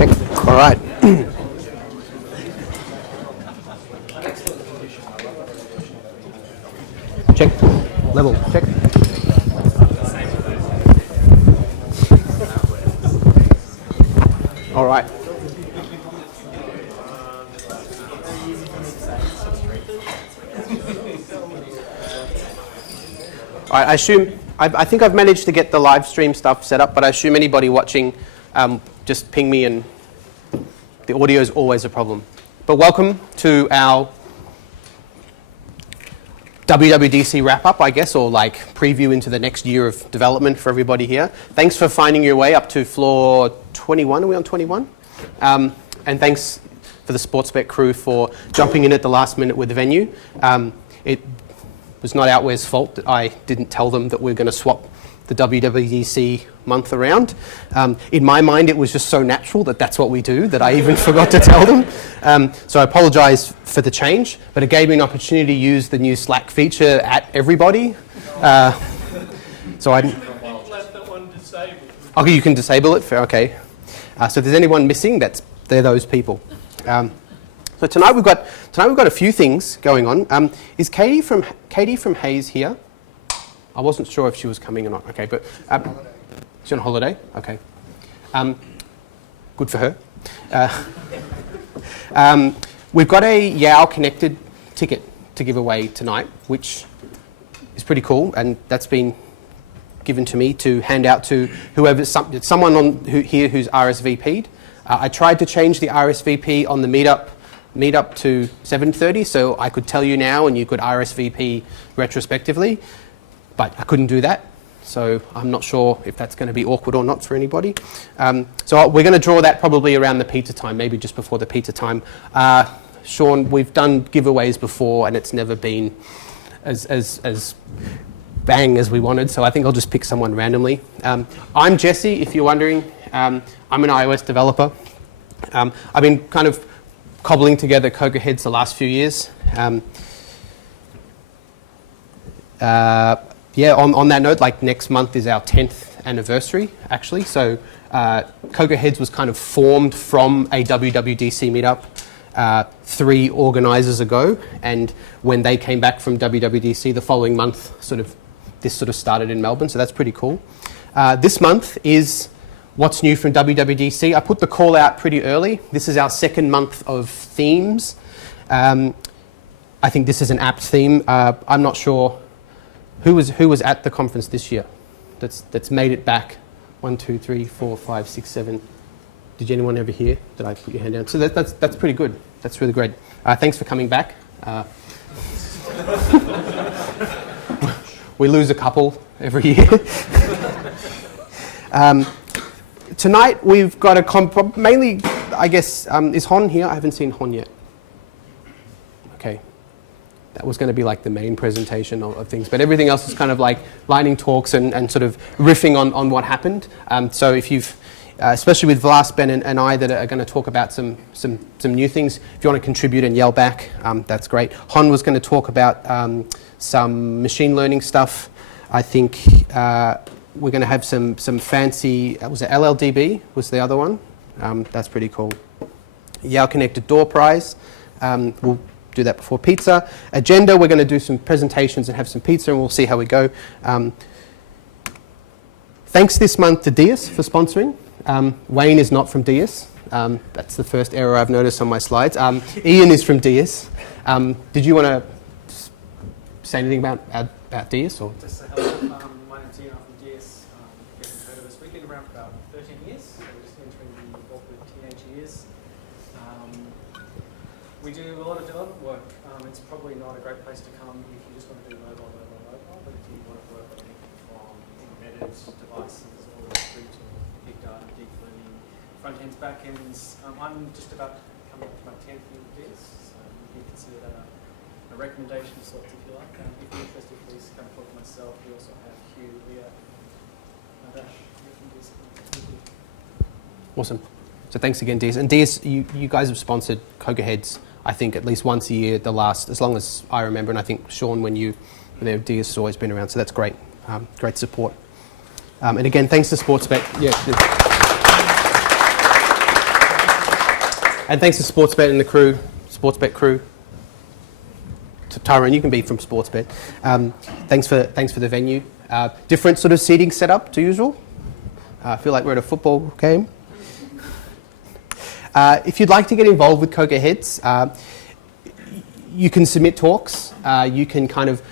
Check. All right. Check. Level. Check. All right. All right, I think I've managed to get the live stream stuff set up, but I assume anybody watching, just ping me, and the audio is always a problem. But welcome to our WWDC wrap-up, I guess, or like preview into the next year of development for everybody here. Thanks for finding your way up to floor 21. Are we on 21? And thanks for the Sportsbet crew for jumping in at the last minute with the venue. It was not Outware's fault that I didn't tell them that we're going to swap the WWDC month around. In my mind, it was just so natural that that's what we do that I even forgot to tell them. So I apologise for the change, but it gave me an opportunity to use the new Slack feature at everybody. So I didn't. Left that one disabled. Okay, you can disable it. Okay. So if there's anyone missing, they're those people. So tonight we've got a few things going on. Is Katie from Hayes here? I wasn't sure if she was coming or not. Okay, but she's on holiday. Okay, good for her. We've got a Yao connected ticket to give away tonight, which is pretty cool, and that's been given to me to hand out to someone here who's RSVP'd. I tried to change the RSVP on the meetup to 7:30, so I could tell you now and you could RSVP retrospectively, but I couldn't do that, so I'm not sure if that's going to be awkward or not for anybody. So we're going to draw that probably around the pizza time, maybe just before the pizza time. Sean, we've done giveaways before and it's never been as bang as we wanted, so I think I'll just pick someone randomly. I'm Jesse, if you're wondering. I'm an iOS developer. I've been kind of cobbling together CocoaHeads the last few years. On that note, like next month is our 10th anniversary, actually. So CocoaHeads was kind of formed from a WWDC meetup 3 organisers ago, and when they came back from WWDC the following month, this started in Melbourne, so that's pretty cool. This month is what's new from WWDC. I put the call out pretty early. This is our second month of themes. I think this is an apt theme. I'm not sure who was at the conference this year that's made it back. 1, 2, 3, 4, 5, 6, 7. Did anyone ever hear? Did I put your hand down? So that's pretty good. That's really great. Thanks for coming back. We lose a couple every year. Tonight we've got mainly, I guess, is Hon here? I haven't seen Hon yet. Okay. That was going to be like the main presentation of things, but everything else is kind of like lightning talks and sort of riffing on what happened. So if you've, especially with Vlas, Ben and I that are going to talk about some new things, if you want to contribute and yell back, that's great. Hon was going to talk about some machine learning stuff. I think we're going to have some fancy, was it LLDB was the other one? That's pretty cool. Yao Connected Door Prize. We'll do that before pizza. Agenda, we're going to do some presentations and have some pizza, and we'll see how we go. Thanks this month to Dias for sponsoring. Wayne is not from Dias. That's the first error I've noticed on my slides. Ian is from Dias. Did you want to say anything about Dias? Or? Just say hello. My name's Ian. I'm from DS. Getting heard of us. We've been around for about 13 years, so we're just entering the awkward teenage years. We do a lot of development work. It's probably not a great place to come if you just want to do mobile, but if you want to work on anything from embedded devices all the way through to big data, deep learning, front ends, back ends. I'm just about to come up to my 10th year with DS, so you can consider that a recommendation of sorts if you like. If you're interested, please come talk to myself. We also have Hugh, Leah, Nadash. Awesome. So thanks again, Dias. And Dias, you guys have sponsored CocoaHeads, I think, at least once a year, as long as I remember. And I think, Sean, when you were there, Dias has always been around. So that's great. Great support. And again, thanks to Sportsbet. Yeah. And thanks to Sportsbet and the crew, Sportsbet crew. Tyrone, you can be from Sportsbet. Thanks for the venue. Different sort of seating setup to usual. I feel like we're at a football game. If you'd like to get involved with CocoaHeads, you can submit talks. You can kind of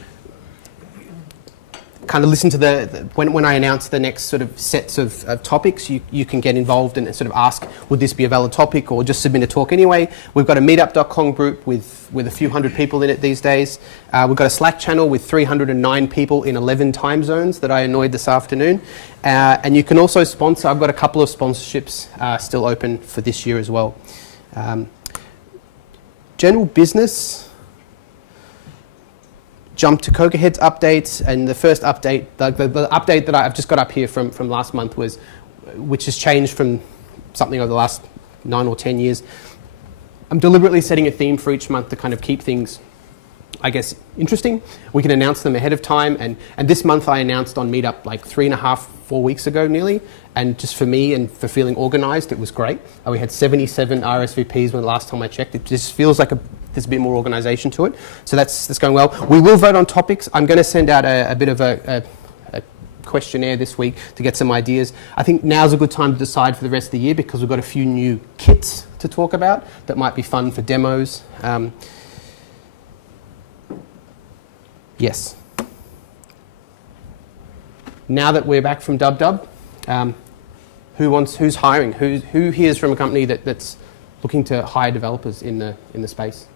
listen to when I announce the next sort of sets of topics, you can get involved and sort of ask, would this be a valid topic, or just submit a talk anyway. We've got a meetup.com group with a few hundred people in it these days. We've got a Slack channel with 309 people in 11 time zones that I annoyed this afternoon. And you can also sponsor. I've got a couple of sponsorships still open for this year as well. General business. Jump to CocoaHeads updates, and the first update, the update that I've just got up here from last month was, which has changed from something over the last 9 or 10 years. I'm deliberately setting a theme for each month to kind of keep things, I guess, interesting. We can announce them ahead of time, and this month I announced on Meetup like 3.5, 4 weeks ago nearly, and just for me and for feeling organised, it was great. We had 77 RSVPs when the last time I checked. It just feels like there's a bit more organisation to it. So that's going well. We will vote on topics. I'm going to send out a bit of a questionnaire this week to get some ideas. I think now's a good time to decide for the rest of the year because we've got a few new kits to talk about that might be fun for demos. Yes. Now that we're back from Dub, who's hiring? Who hears from a company that's looking to hire developers in the space?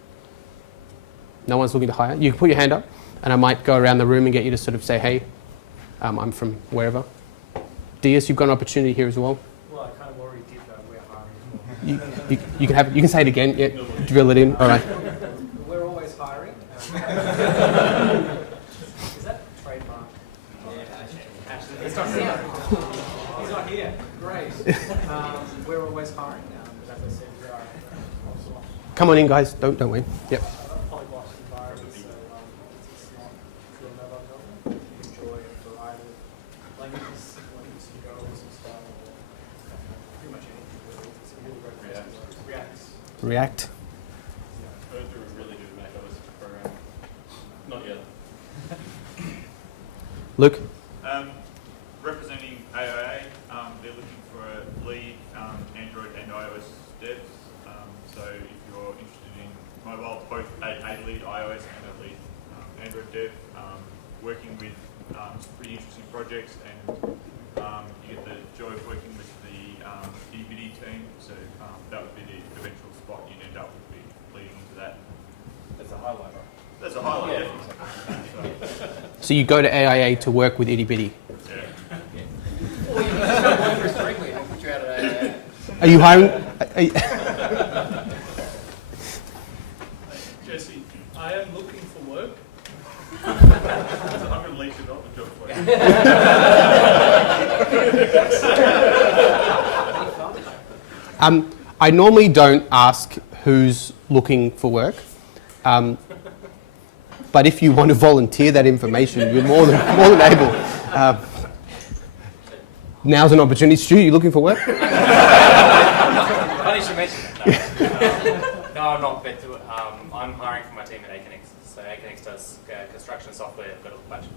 No one's looking to hire? You can put your hand up and I might go around the room and get you to sort of say, hey, I'm from wherever. Dias, you've got an opportunity here as well. Well, I kind of already did that. We're hiring. You can say it again. Yeah, drill it in. All right. We're always hiring. Is that trademark? Yeah, actually. He's not here. He's not here. Great. We're always hiring. As I said, we are. Come on in, guys. Don't wait. Yep. Polyglot environment, so it's not true mobile development. You enjoy a variety of languages, some Go, some style, pretty much anything really. It's a really great place to work. React. Heard there was really good macOS program. Not yet. Luke. Representing AIA, they're looking for a lead Android and iOS devs. So if you're interested in mobile, both a lead iOS and a lead Android dev, working with some pretty interesting projects, and you get the joy of working with the EBD team. So that would be the eventual spot you'd end up with, be leading into that. That's a highlight, right? That's a highlight, definitely. So you go to AIA to work with itty bitty. Or you just don't work for us directly and put you out at AA. Are you hiring? Jesse, I am looking for work. I'm going to lead development job for you. I normally don't ask who's looking for work, but if you want to volunteer that information, you're more than able. Now's an opportunity. Stu, you looking for work? Funny you mention that. No, I'm not. But I'm hiring for my team at Aconex. So Aconex does construction software. They've got a bunch of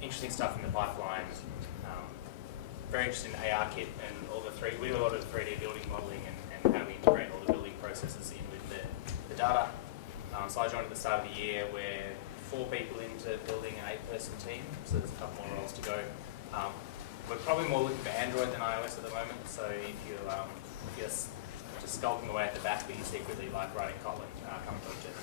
interesting stuff in the pipeline. Very interested in AR kit and all the we do a lot of 3D building modelling and how we integrate all the building processes in with the data. So I joined at the start of the year. We're 4 people into building an 8-person team. So there's a couple more roles to go. We're probably more looking for Android than iOS at the moment, so if you're just skulking away at the back, but you secretly like writing Kotlin, come project.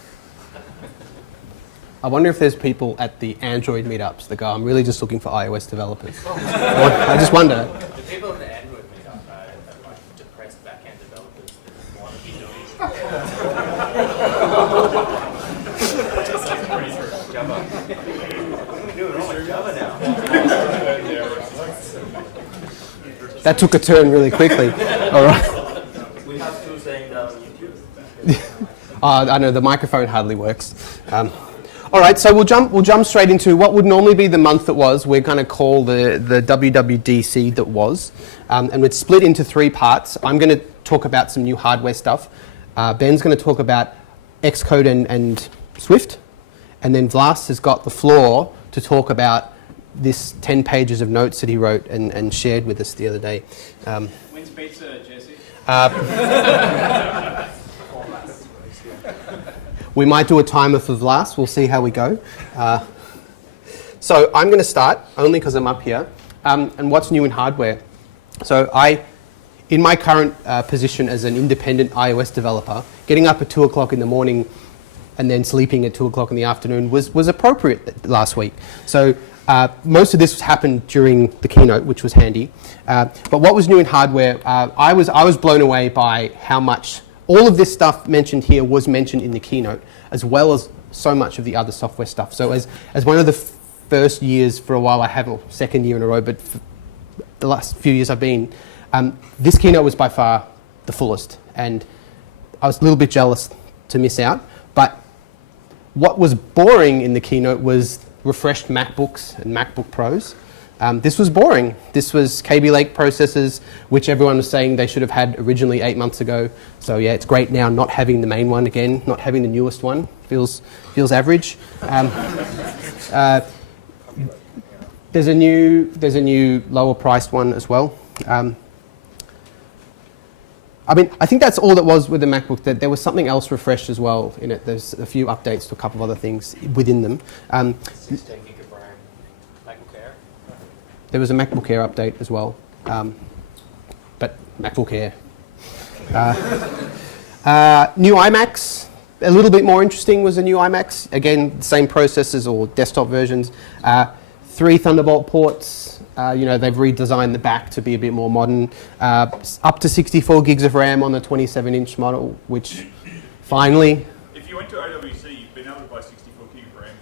I wonder if there's people at the Android meetups that go, I'm really just looking for iOS developers. I just wonder. The people in the Android meetup are like depressed back-end developers that want to be doing Java. What are we doing? Oh, Java now. That took a turn really quickly. All right. We have to saying that on YouTube. I know the microphone hardly works. All right, so we'll jump straight into what would normally be the month that was. We're going to call the WWDC that was, and it's split into 3 parts. I'm going to talk about some new hardware stuff. Ben's going to talk about Xcode and Swift. And then Vlas has got the floor to talk about this 10 pages of notes that he wrote and shared with us the other day. When's pizza, Jesse? We might do a timer for Vlas. We'll see how we go. So I'm going to start, only because I'm up here. And what's new in hardware? So in my current position as an independent iOS developer, getting up at 2 o'clock in the morning and then sleeping at 2 o'clock in the afternoon was appropriate last week. So most of this happened during the keynote, which was handy. But what was new in hardware, I was blown away by how much all of this stuff mentioned here was mentioned in the keynote, as well as so much of the other software stuff. So as one of the first years for a while, I haven't, second year in a row, but for the last few years I've been, this keynote was by far the fullest. And I was a little bit jealous to miss out. But what was boring in the keynote was refreshed MacBooks and MacBook Pros. This was boring. This was Kaby Lake processors, which everyone was saying they should have had originally 8 months ago. So yeah, it's great now not having the main one again, not having the newest one. Feels average. There's a new lower priced one as well. I think that's all that was with the MacBook. That there was something else refreshed as well in it. There's a few updates to a couple of other things within them. 16 gig of RAM, MacBook Air. There was a MacBook Air update as well, but MacBook Air. New iMacs, a little bit more interesting was the new iMacs. Again, same processors or desktop versions. 3 Thunderbolt ports. They've redesigned the back to be a bit more modern. Up to 64 gigs of RAM on the 27-inch model, which finally... If you went to OWC, you've been able to buy 64 gig of RAM.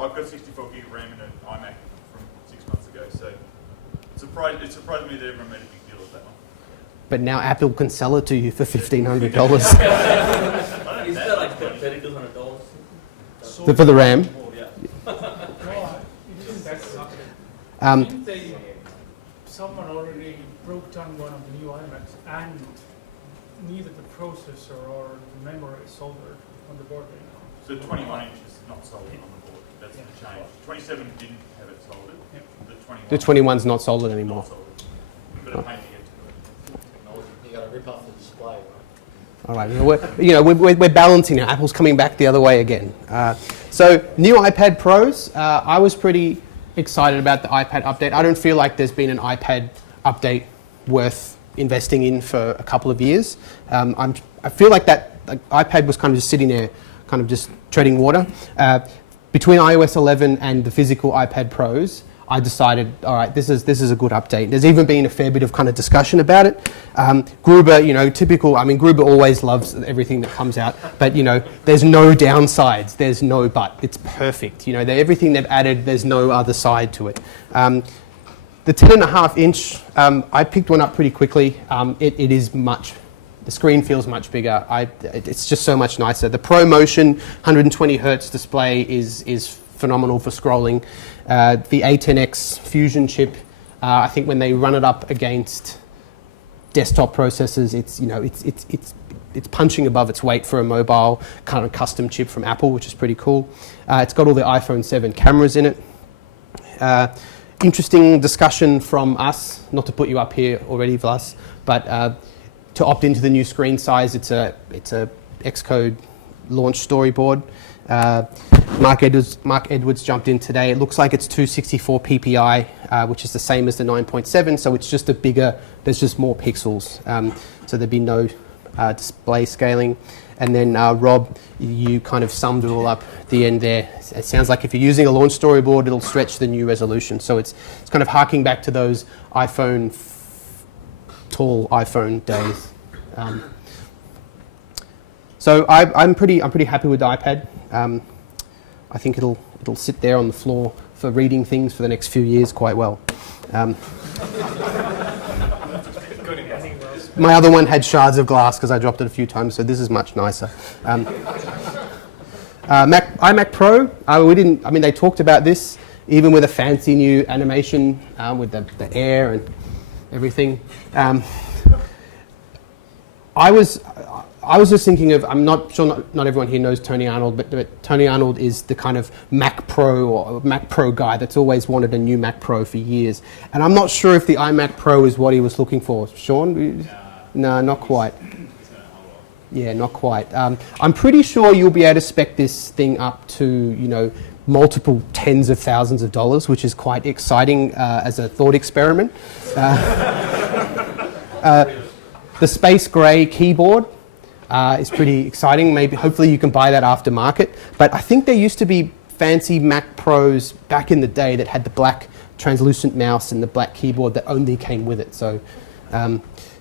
I've got 64 gig of RAM in an iMac from 6 months ago, so it surprised me that everyone made a big deal of that one. But now Apple can sell it to you for $1,500. Is that like $3,200? For the RAM. Someone already broke down one of the new iMacs and neither the processor or the memory is soldered on the board right now. So 21 inch is not soldered on the board. That's the change. 27 didn't have it soldered. Yep. The 21's not soldered anymore. Not soldered. But a pain to get to it. You got to rip off the display, right? All right, we're balancing now. Apple's coming back the other way again. So new iPad Pros. I was pretty excited about the iPad update. I don't feel like there's been an iPad update worth investing in for a couple of years. I feel like that iPad was kind of just sitting there, kind of just treading water. Between iOS 11 and the physical iPad Pros, I decided, all right, this is a good update. There's even been a fair bit of kind of discussion about it. Gruber, typical. Gruber always loves everything that comes out, but there's no downsides. There's no but. It's perfect. Everything they've added, there's no other side to it. The 10.5 inch, I picked one up pretty quickly. It is much. The screen feels much bigger. It's just so much nicer. The ProMotion 120 hertz display is phenomenal for scrolling. The A10X Fusion chip, I think when they run it up against desktop processors, it's punching above its weight for a mobile kind of custom chip from Apple, which is pretty cool. It's got all the iPhone 7 cameras in it. Interesting discussion from us, not to put you up here already, Vlas, but to opt into the new screen size, it's a Xcode launch storyboard. Mark Edwards jumped in today. It looks like it's 264 ppi, which is the same as the 9.7, so it's just there's just more pixels. So there'd be no display scaling. And then Rob, you kind of summed it all up at the end there. It sounds like if you're using a launch storyboard, it'll stretch the new resolution. So it's kind of harking back to those tall iPhone days. So I'm pretty happy with the iPad. I think it'll sit there on the floor for reading things for the next few years quite well. My other one had shards of glass because I dropped it a few times, so this is much nicer. iMac Pro, they talked about this, even with a fancy new animation with the air and everything. I was just thinking of, I'm not sure not everyone here knows Tony Arnold, but Tony Arnold is the kind of Mac Pro or Mac Pro guy that's always wanted a new Mac Pro for years. And I'm not sure if the iMac Pro is what he was looking for. Sean? No, not quite. Yeah, not quite. I'm pretty sure you'll be able to spec this thing up to, you know, multiple tens of thousands of dollars, which is quite exciting as a thought experiment. The space grey keyboard is pretty exciting. Maybe, hopefully you can buy that aftermarket. But I think there used to be fancy Mac Pros back in the day that had the black translucent mouse and the black keyboard that only came with it. So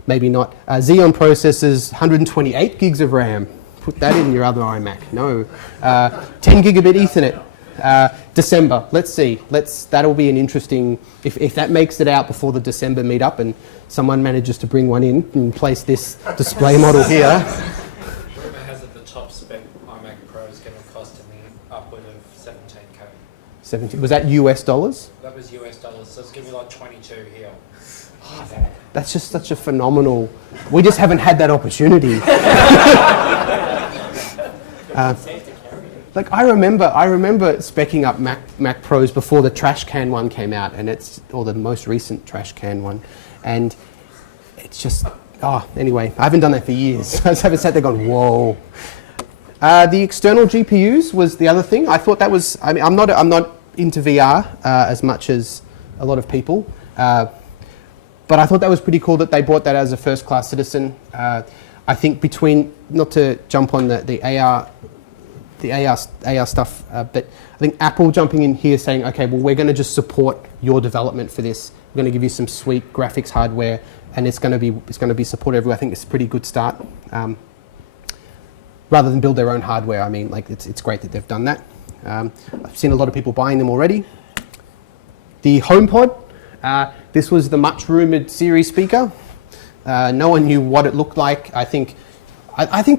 maybe not. Xeon processors, 128 gigs of RAM. Put that in your other iMac. No. 10 gigabit Ethernet. December. Let's see. That'll be an interesting. If that makes it out before the December meetup and someone manages to bring one in and place this display model here. Rumor has it the top spec iMac Pro is going to cost me upward of 17k. 70. Was that US dollars? That was US dollars, so it's going to be like 22 here. That's just such a phenomenal. We just haven't had that opportunity. Like I remember speccing up Mac Pros before the trash can one came out, or the most recent trash can one, and it's just anyway. I haven't done that for years. I just haven't sat there going, whoa. The external GPUs was the other thing. I thought that was. I mean, I'm not into VR as much as a lot of people, but I thought that was pretty cool that they brought that as a first-class citizen. I think between, not to jump on the AR stuff, but I think Apple jumping in here saying, okay, well, we're going to just support your development for this. We're going to give you some sweet graphics hardware, and it's going to be supported everywhere. I think it's a pretty good start. Rather than build their own hardware, I mean, like it's great that they've done that. I've seen a lot of people buying them already. The HomePod. This was the much rumored Siri speaker. No one knew what it looked like. I think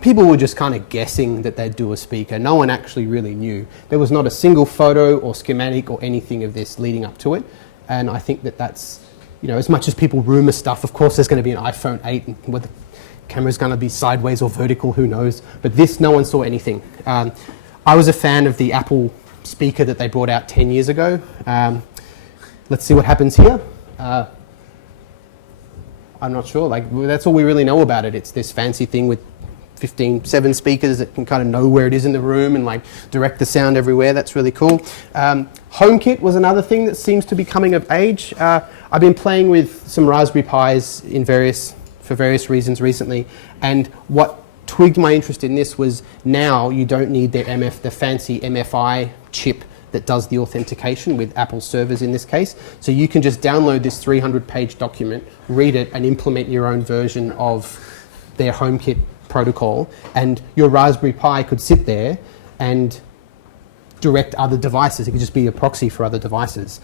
people were just kind of guessing that they'd do a speaker. No one actually really knew. There was not a single photo or schematic or anything of this leading up to it. And I think that's, you know, as much as people rumor stuff, of course there's going to be an iPhone 8 and whether the camera's going to be sideways or vertical, who knows. But this, no one saw anything. I was a fan of the Apple speaker that they brought out 10 years ago. Let's see what happens here. I'm not sure. Like, that's all we really know about it. It's this fancy thing with 7 speakers that can kind of know where it is in the room and like direct the sound everywhere. That's really cool. HomeKit was another thing that seems to be coming of age. I've been playing with some Raspberry Pis for various reasons recently, and what twigged my interest in this was now you don't need the fancy MFI chip that does the authentication with Apple servers in this case. So you can just download this 300-page document, read it, and implement your own version of their HomeKit protocol, and your Raspberry Pi could sit there and direct other devices. It could just be a proxy for other devices.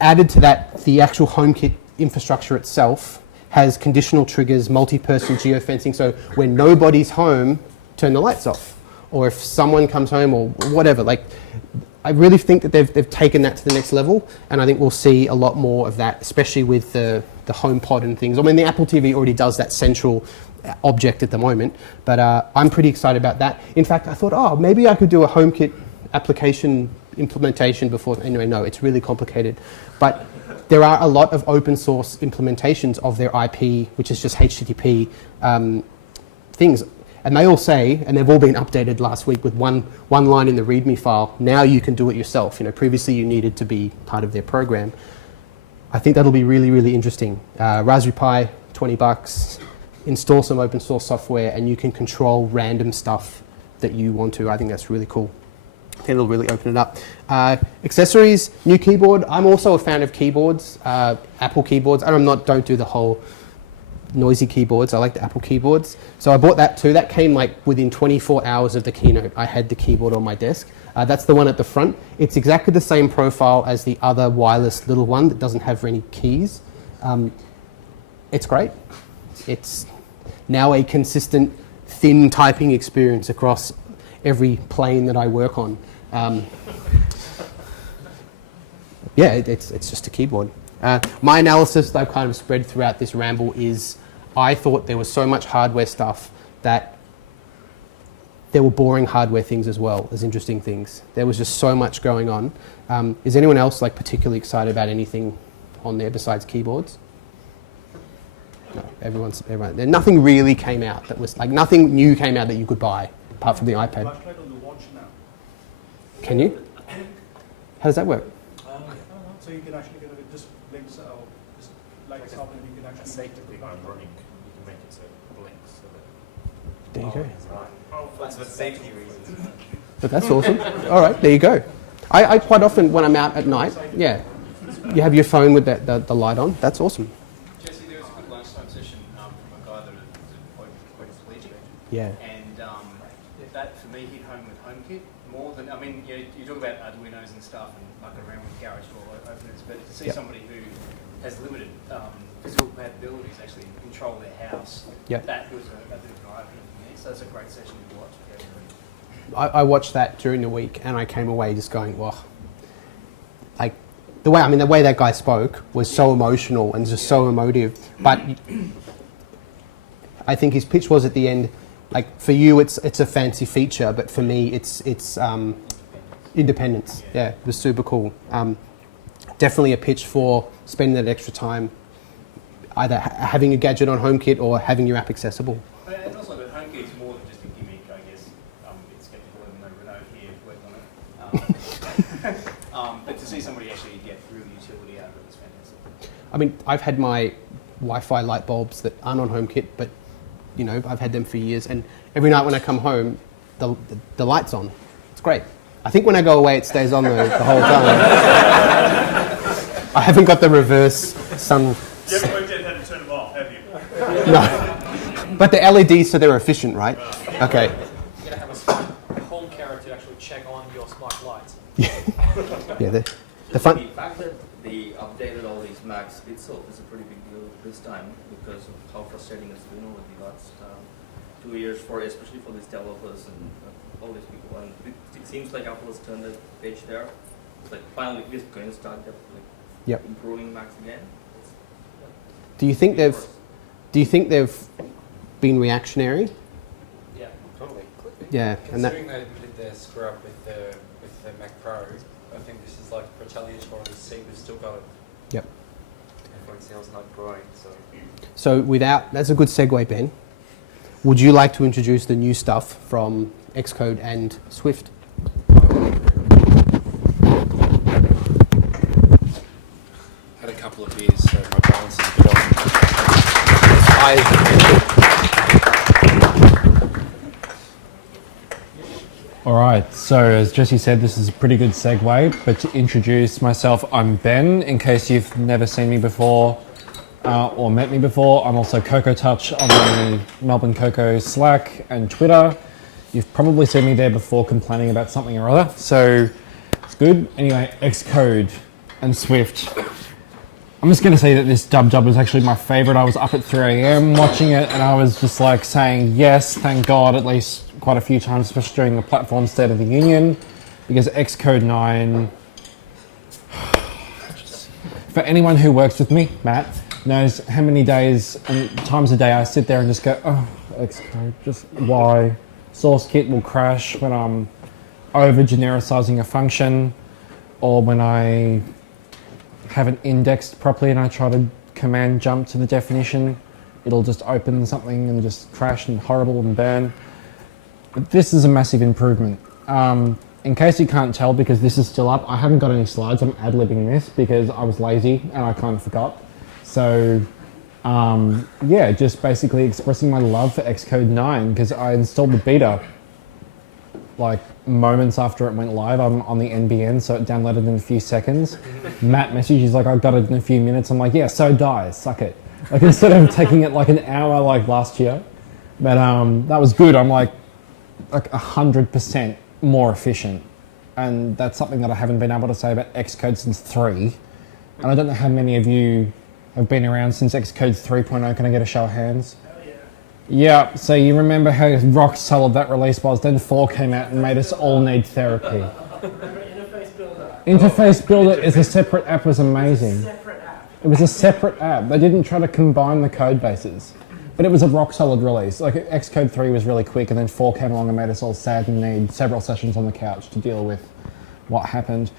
Added to that, the actual HomeKit infrastructure itself has conditional triggers, multi-person geofencing, so when nobody's home, turn the lights off. Or if someone comes home or whatever. Like, I really think that they've taken that to the next level, and I think we'll see a lot more of that, especially with the HomePod and things. I mean, the Apple TV already does that central object at the moment, but I'm pretty excited about that. In fact, I thought, maybe I could do a HomeKit application implementation before. Anyway, no, it's really complicated. But there are a lot of open source implementations of their IP, which is just HTTP things. And they all say, and they've all been updated last week with one line in the README file, now you can do it yourself. You know, previously you needed to be part of their program. I think that'll be really, really interesting. Raspberry Pi, $20, install some open source software, and you can control random stuff that you want to. I think that's really cool. I think it'll really open it up. Accessories, new keyboard. I'm also a fan of keyboards, Apple keyboards. Don't do the whole noisy keyboards. I like the Apple keyboards. So I bought that too. That came like within 24 hours of the keynote. I had the keyboard on my desk. That's the one at the front. It's exactly the same profile as the other wireless little one that doesn't have any keys. It's great. It's now a consistent thin typing experience across every plane that I work on. It's just a keyboard. My analysis that I've kind of spread throughout this ramble is I thought there was so much hardware stuff that there were boring hardware things as well as interesting things. There was just so much going on. Is anyone else like particularly excited about anything on there besides keyboards? No, everyone. Nothing really came out that was like nothing new came out that you could buy apart from the iPad. Flashlight on the watch now. Can you? How does that work? So you can actually get it just blinks out, just lights up, and you can actually Safety thing on running, you can make it so it blinks so that There you go. That's for safety reasons. But that's awesome. All right, there you go. I quite often, when I'm out at night, yeah, you have your phone with the light on. That's awesome. Jesse, there was a good lunchtime session from a guy that is quite collegiate. Yeah. And that for me hit home with HomeKit more than, I mean, you talk about Arduinos and stuff and mucking around with GarageBand openers, but to see Yep. somebody who has limited physical capabilities actually control their house, Yep. that was a bit of an eye-opener for me. So it's a great session to watch. I watched that during the week and I came away just going, wow. Like, the way that guy spoke was so emotional and just so emotive. But I think his pitch was at the end, like, for you it's a fancy feature, but for me it's independence. Yeah, it was super cool. Definitely a pitch for spending that extra time either having a gadget on HomeKit or having your app accessible. And also that HomeKit's more than just a gimmick, I guess. A bit skeptical even though Renault here worked on it. But to see somebody actually get real utility out of it was fantastic. I mean, I've had my Wi-Fi light bulbs that aren't on HomeKit, but you know, I've had them for years, and every night when I come home, the light's on. It's great. I think when I go away, it stays on the whole time. I haven't got the reverse sun. You haven't worked out how to turn them off, have you? No, but the LEDs, so they're efficient, right? Okay. You're going to have a home camera to actually check on your smart lights. Yeah, the fun. The fact that they updated all these Macs itself is a pretty big deal this time because of how frustrating it's been over the last 2 years, especially for these developers and all these people. And it seems like Apple has turned the page there. It's like finally we're going to start improving Macs again. Do you think they've been reactionary? Yeah, totally. Yeah, and that. Considering they did their screw up with the Mac Pro, I think this is like retaliatory. See, we've still got it. Yep. Everyone sales not growing, so. So that's a good segue, Ben. Would you like to introduce the new stuff from Xcode and Swift? Had a couple of beers, so my balance is a bit off. All right, so as Jesse said, this is a pretty good segue, but to introduce myself, I'm Ben. In case you've never seen me before or met me before, I'm also Coco Touch on the Melbourne Coco Slack and Twitter. You've probably seen me there before complaining about something or other, so it's good. Anyway, Xcode and Swift. I'm just going to say that this dub was actually my favourite. I was up at 3 a.m. watching it, and I was just like saying yes, thank God, at least quite a few times, especially during the platform State of the Union, because Xcode 9, for anyone who works with me, Matt, knows how many days and times a day I sit there and just go, oh, Xcode, just why? SourceKit will crash when I'm over genericizing a function, or when I haven't indexed properly and I try to command jump to the definition, it'll just open something and just crash and horrible and burn. But this is a massive improvement. In case you can't tell, because this is still up, I haven't got any slides. I'm ad-libbing this because I was lazy and I kind of forgot. So yeah, just basically expressing my love for Xcode 9 because I installed the beta like moments after it went live. I'm on the NBN, so it downloaded in a few seconds. Matt messaged, he's like, I got it in a few minutes. I'm like, yeah, so die, suck it. Like instead of taking it like an hour like last year. But that was good. I'm like 100% more efficient. And that's something that I haven't been able to say about Xcode since 3. And I don't know how many of you have been around since Xcode 3.0. Can I get a show of hands? Yeah, so you remember how rock solid that release was. Then 4 came out and made us all need therapy. Interface Builder. Interface Builder is a separate app, was amazing. Separate app. It was a separate app. They didn't try to combine the code bases. But it was a rock solid release. Like Xcode 3 was really quick, and then 4 came along and made us all sad and need several sessions on the couch to deal with what happened.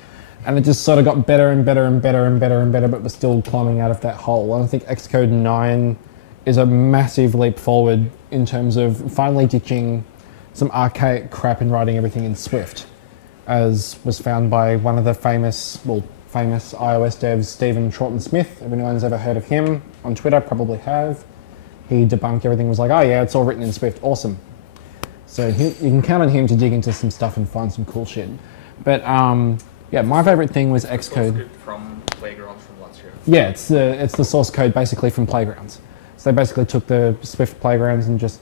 And it just sort of got better and better and better and better and better, but we're still climbing out of that hole. And I think Xcode 9 is a massive leap forward in terms of finally ditching some archaic crap and writing everything in Swift, as was found by one of the famous iOS devs, Stephen Troughton-Smith. If anyone's ever heard of him on Twitter, probably have. He debunked everything, was like, oh yeah, it's all written in Swift, awesome. So you can count on him to dig into some stuff and find some cool shit. But yeah, my favorite thing was Xcode. From Playgrounds from last year. Yeah, it's the source code basically from Playgrounds. So they basically took the Swift Playgrounds and just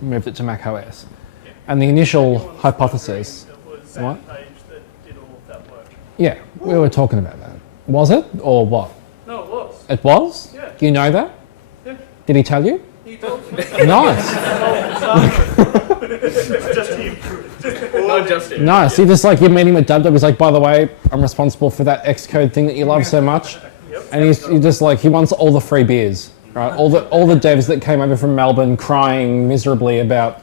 moved it to Mac OS. Yeah. And the initial hypothesis... It was that What? page that did all of that work. Yeah, we were talking about that. Was it, or what? No, it was. It was? Yeah. You know that? Yeah. Did he tell you? He told me. Nice. Just him. Not just it. Nice. He just like, you're meeting with Dub. He's like, by the way, I'm responsible for that Xcode thing that you love so much. Yep. And he just like, he wants all the free beers, right? All the devs that came over from Melbourne crying miserably about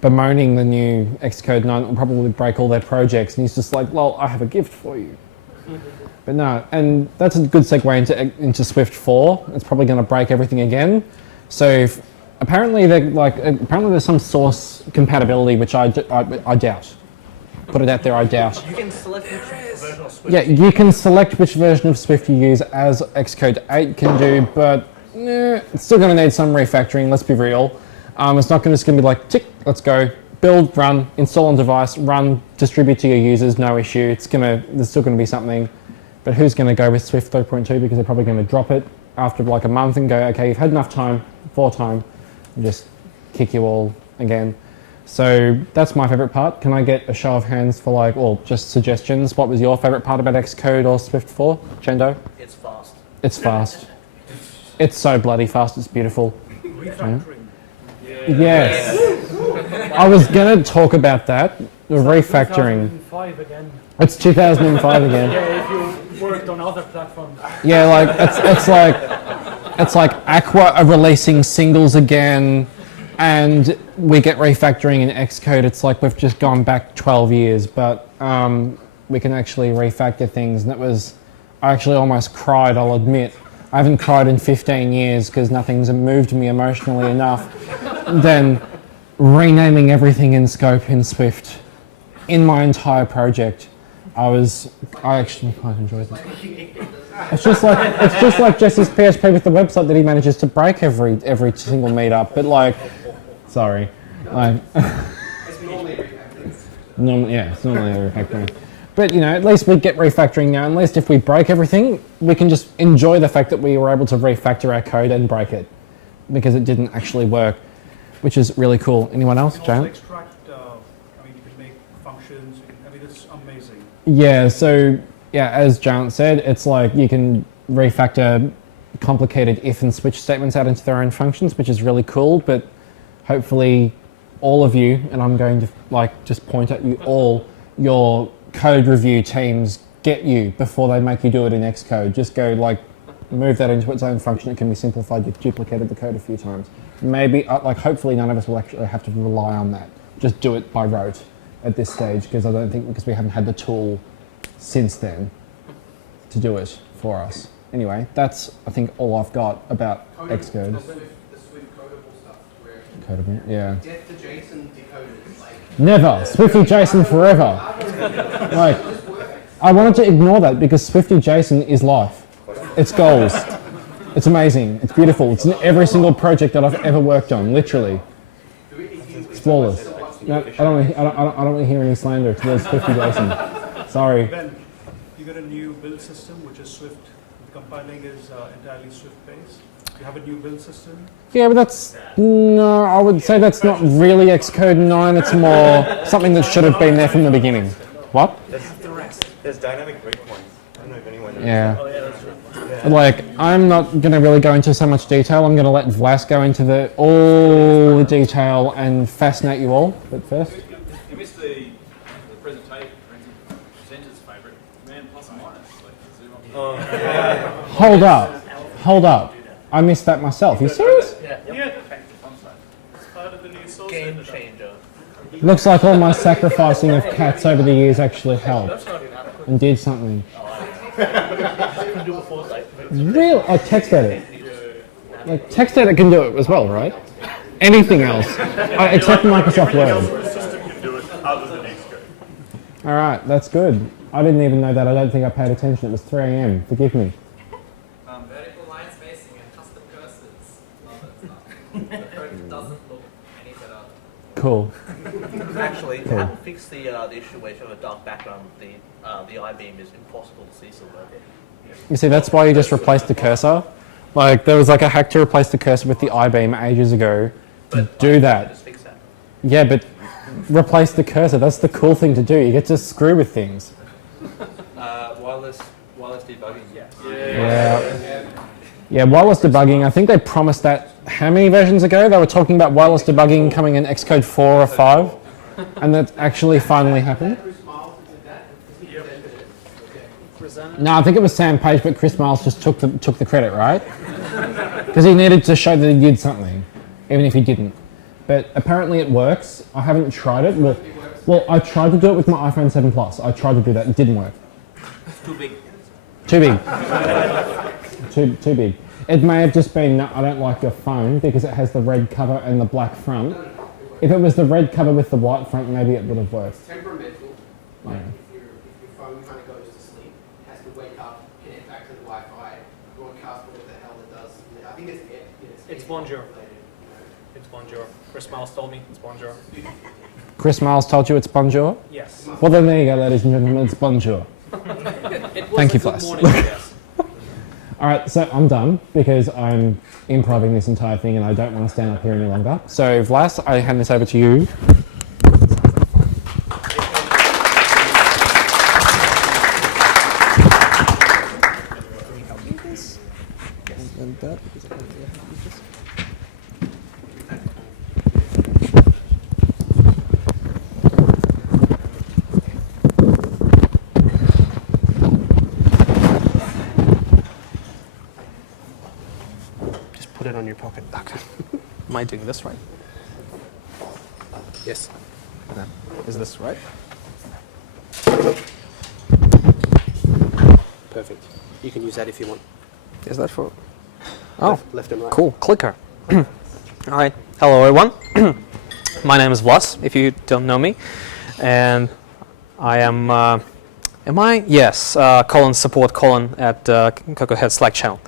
bemoaning the new Xcode 9 will probably break all their projects. And he's just like, well, I have a gift for you. But no, and that's a good segue into Swift 4. It's probably going to break everything again. So apparently there's some source compatibility, which I doubt. Put it out there, I doubt. You can select which version of Swift. Yeah, you can select which version of Swift you use, as Xcode 8 can do, but it's still going to need some refactoring, let's be real. It's not just going to be like, tick, let's go, build, run, install on device, run, distribute to your users, no issue. There's still going to be something. But who's going to go with Swift 3.2, because they're probably going to drop it after like a month and go, okay, you've had enough time, and just kick you all again. So that's my favorite part. Can I get a show of hands for just suggestions? What was your favorite part about Xcode or Swift 4, Chendo? It's fast. It's fast. It's so bloody fast, it's beautiful. Refactoring. Yes. I was going to talk about that, the refactoring. 2005 again. It's 2005 again. Yeah, if you worked on other platforms. Yeah, like it's like Aqua are releasing singles again, and we get refactoring in Xcode. It's like we've just gone back 12 years, but we can actually refactor things. And I actually almost cried, I'll admit. I haven't cried in 15 years because nothing's moved me emotionally enough than renaming everything in scope in Swift in my entire project. I actually quite enjoyed it. It's just like Jesse's PHP with the website that he manages to break every single meetup. But sorry, It's normally refactoring. It's normally refactoring. But at least we get refactoring now. At least if we break everything, we can just enjoy the fact that we were able to refactor our code and break it, because it didn't actually work, which is really cool. Anyone else, You can also Jane? extract, you can make functions. It's amazing. Yeah, so as Jant said, it's like you can refactor complicated if and switch statements out into their own functions, which is really cool. But hopefully all of you, and I'm going to just point at you all, your code review teams get you before they make you do it in Xcode. Just go move that into its own function. It can be simplified. You've duplicated the code a few times. Maybe hopefully none of us will actually have to rely on that. Just do it by rote at this stage, because we haven't had the tool since then to do it for us. Anyway, that's I think all I've got about Xcode. The Swift codable stuff, where Codable, yeah. get the JSON decoded. Never. Swifty JSON forever. I wanted to ignore that because Swifty JSON is life. It's goals. It's amazing. It's beautiful. It's in every single project that I've ever worked on, literally. It's flawless. No, I don't want to hear any slander towards Swifty JSON. Sorry. Ben, you got a new build system, which is Swift. The compiling is entirely Swift-based. You have a new build system. Yeah, but I would say that's not really Xcode 9. It's more something that should have been there from the beginning. What? There's dynamic breakpoints. I don't know if anyone knows. Yeah. Oh, yeah, that's right. I'm not going to really go into so much detail. I'm going to let Vlas go into all the detail and fascinate you all. But first, You missed the presentation. Presenter's favourite man plus and minus. Like the zoom up. hold up. I missed that myself. You serious? Yeah. It's part of the new source. Game changer. Looks like all my sacrificing of cats over the years actually helped and did something. Real? Oh, text edit. Like text edit can do it as well, right? Anything else, except Microsoft Word. The system can do it other than Xcode. All right, that's good. I didn't even know that. I don't think I paid attention. It was 3 a.m. Forgive me. Vertical line spacing and custom cursors. Love it stuff. The code doesn't look any better. Cool. Actually, Cool. haven't fixed the issue where you have a dark background. The I-beam is impossible to see silver. You see, that's why you just replaced the cursor. Like, there was like a hack to replace the cursor with the I-beam ages ago. Do that. Just fix that. Yeah, but replace the cursor. That's the cool thing to do. You get to screw with things. Wireless debugging. Yeah, wireless debugging. I think they promised that how many versions ago? They were talking about wireless debugging coming in Xcode 4 or 5. And that actually finally happened. No, I think it was Sam Page, but Chris Miles just took the credit, right? Because he needed to show that he did something, even if he didn't. But apparently it works. I haven't tried it. Well, I tried to do it with my iPhone 7 Plus. I tried to do that. It didn't work. It's too big. Too big. Too big. It may have just been, no, I don't like your phone because it has the red cover and the black front. If it was the red cover with the white front, maybe it would have worked. Temperamental. Like Yeah. if your phone kind of goes to sleep, it has to wake up, connect back to the Wi-Fi, broadcast whatever the hell it does. I think It's Bonjour. It's Bonjour. Chris Miles told me it's Bonjour. Chris Miles told you it's bonjour? Yes. Well, then there you go, ladies and gentlemen, it's bonjour. Thank you, Plus. Morning, yes. All right, so I'm done because I'm improving this entire thing and I don't want to stand up here any longer. So, Vlas, I hand this over to you. Just put it on your pocket. Okay. Am I doing this right? Yes. No. Is this right? Perfect. You can use that if you want. Is that for? Oh, Left and right. cool. Clicker. All right. Hello, everyone. My name is Vlas, if you don't know me. And I am, am I? Yes, Colin support Colin at CocoaHeads Slack channel.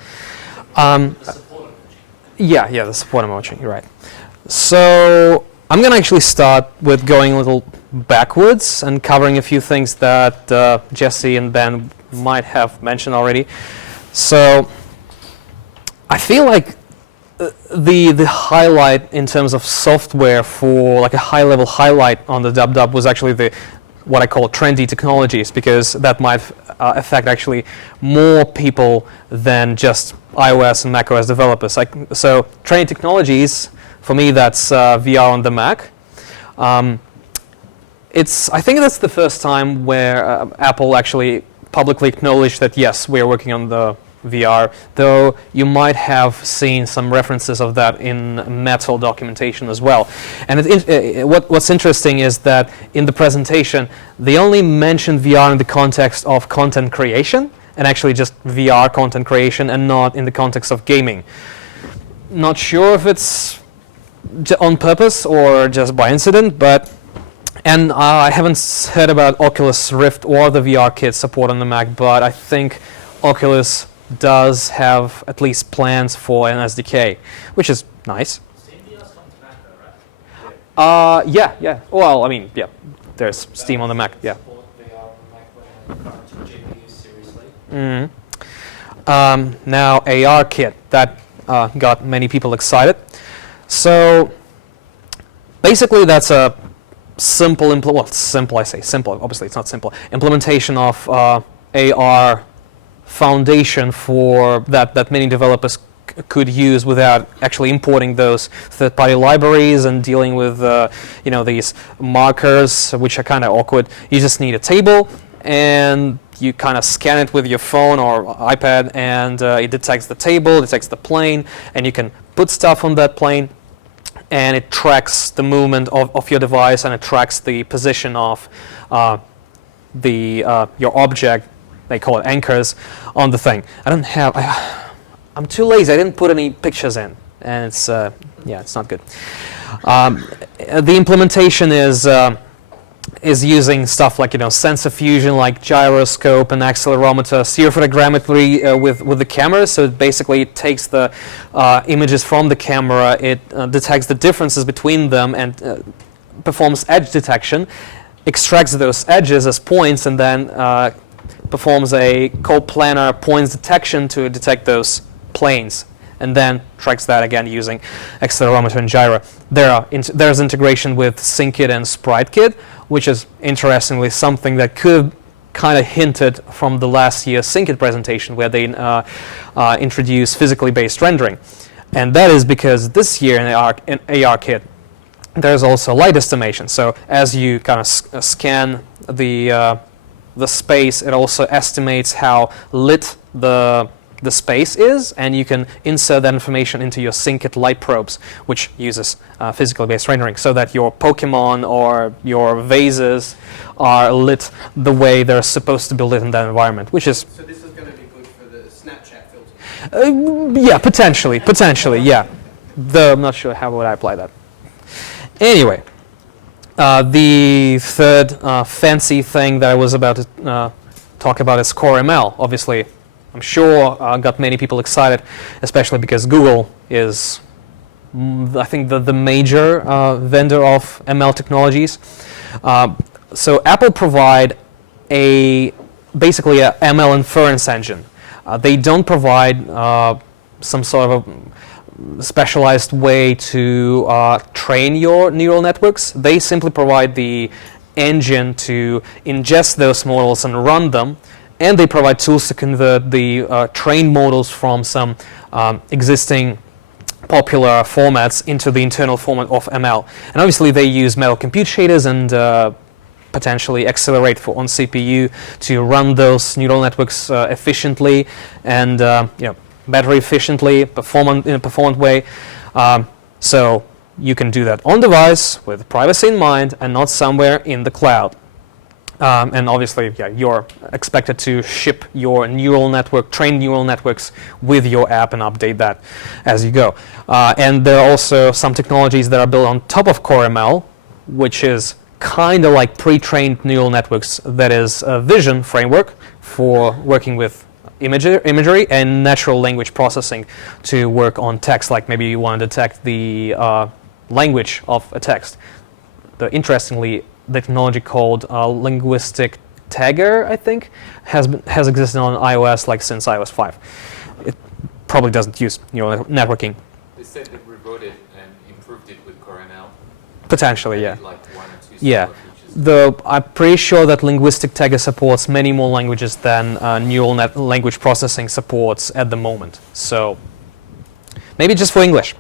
Yeah, the support emoji, you're right. So I'm going to actually start with going a little backwards and covering a few things that Jesse and Ben might have mentioned already. So I feel like the highlight in terms of software for like a high-level highlight on the dub was actually the what I call trendy technologies, because that might affect actually more people than just iOS and macOS developers. So trendy technologies, for me, that's VR on the Mac. I think that's the first time where Apple actually publicly acknowledged that yes, we're working on the VR, though you might have seen some references of that in Metal documentation as well. And what's interesting is that in the presentation, they only mentioned VR in the context of content creation, and actually just VR content creation, and not in the context of gaming. Not sure if it's on purpose or just by incident, but and I haven't heard about Oculus Rift or the VR Kit support on the Mac, but I think Oculus does have at least plans for an SDK, which is nice. Yeah. Well, I mean, yeah, there's Steam on the Mac, yeah. Now AR Kit, that got many people excited. So basically that's a simple, obviously it's not simple, implementation of AR foundation for that many developers could use without actually importing those third-party libraries and dealing with these markers, which are kind of awkward. You just need a table and you kind of scan it with your phone or iPad, and it detects the table, detects the plane, and you can put stuff on that plane, and it tracks the movement of your device, and it tracks the position of your object. They call it anchors on the thing. I'm too lazy. I didn't put any pictures in, and it's not good. The implementation is using stuff like sensor fusion, like gyroscope and accelerometer, stereophotogrammetry with the camera. So basically, it takes the images from the camera, it detects the differences between them, and performs edge detection, extracts those edges as points, and then performs a coplanar points detection to detect those planes, and then tracks that again using accelerometer and gyro. There's integration with SyncKit and SpriteKit, which is interestingly something that could kind of hinted from the last year's SyncKit presentation, where they introduced physically based rendering. And that is because this year in ARKit, there's also light estimation. So as you kind of scan the space, it also estimates how lit the space is, and you can insert that information into your SyncKit light probes, which uses physically based rendering, so that your Pokemon or your vases are lit the way they're supposed to be lit in that environment, which is... So this is going to be good for the Snapchat filter? Yeah, potentially, yeah. Though I'm not sure how would I apply that. Anyway, the third fancy thing that I was about to talk about is CoreML. Obviously, I'm sure got many people excited, especially because Google is, I think, the major vendor of ML technologies. So Apple provide basically a ML inference engine. They don't provide some sort of specialized way to train your neural networks. They simply provide the engine to ingest those models and run them, and they provide tools to convert the trained models from some existing popular formats into the internal format of ML. And obviously they use metal compute shaders and potentially accelerate on CPU to run those neural networks efficiently and battery efficiently, in a performant way. So you can do that on device with privacy in mind and not somewhere in the cloud. And obviously, you're expected to ship your trained neural networks with your app and update that as you go. And there are also some technologies that are built on top of CoreML, which is kind of like pre-trained neural networks. That is a vision framework for working with imagery and natural language processing to work on text, like maybe you want to detect the language of a text. Interestingly, the technology called linguistic tagger, I think, has existed on iOS since iOS 5. It probably doesn't use neural networking. They said they rewrote it and improved it with CoreML. Potentially, yeah. Like one or two Yeah. features. I'm pretty sure that linguistic tagger supports many more languages than neural net language processing supports at the moment. So maybe just for English.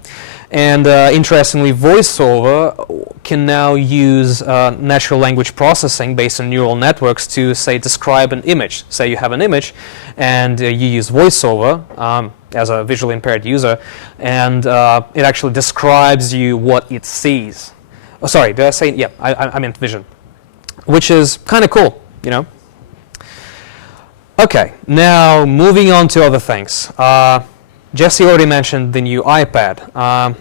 And interestingly, VoiceOver can now use natural language processing based on neural networks to, say, describe an image. Say you have an image and you use VoiceOver as a visually impaired user, and it actually describes you what it sees. Oh, sorry, did I say? Yeah, I meant vision, which is kind of cool, Okay, now moving on to other things. Jesse already mentioned the new iPad.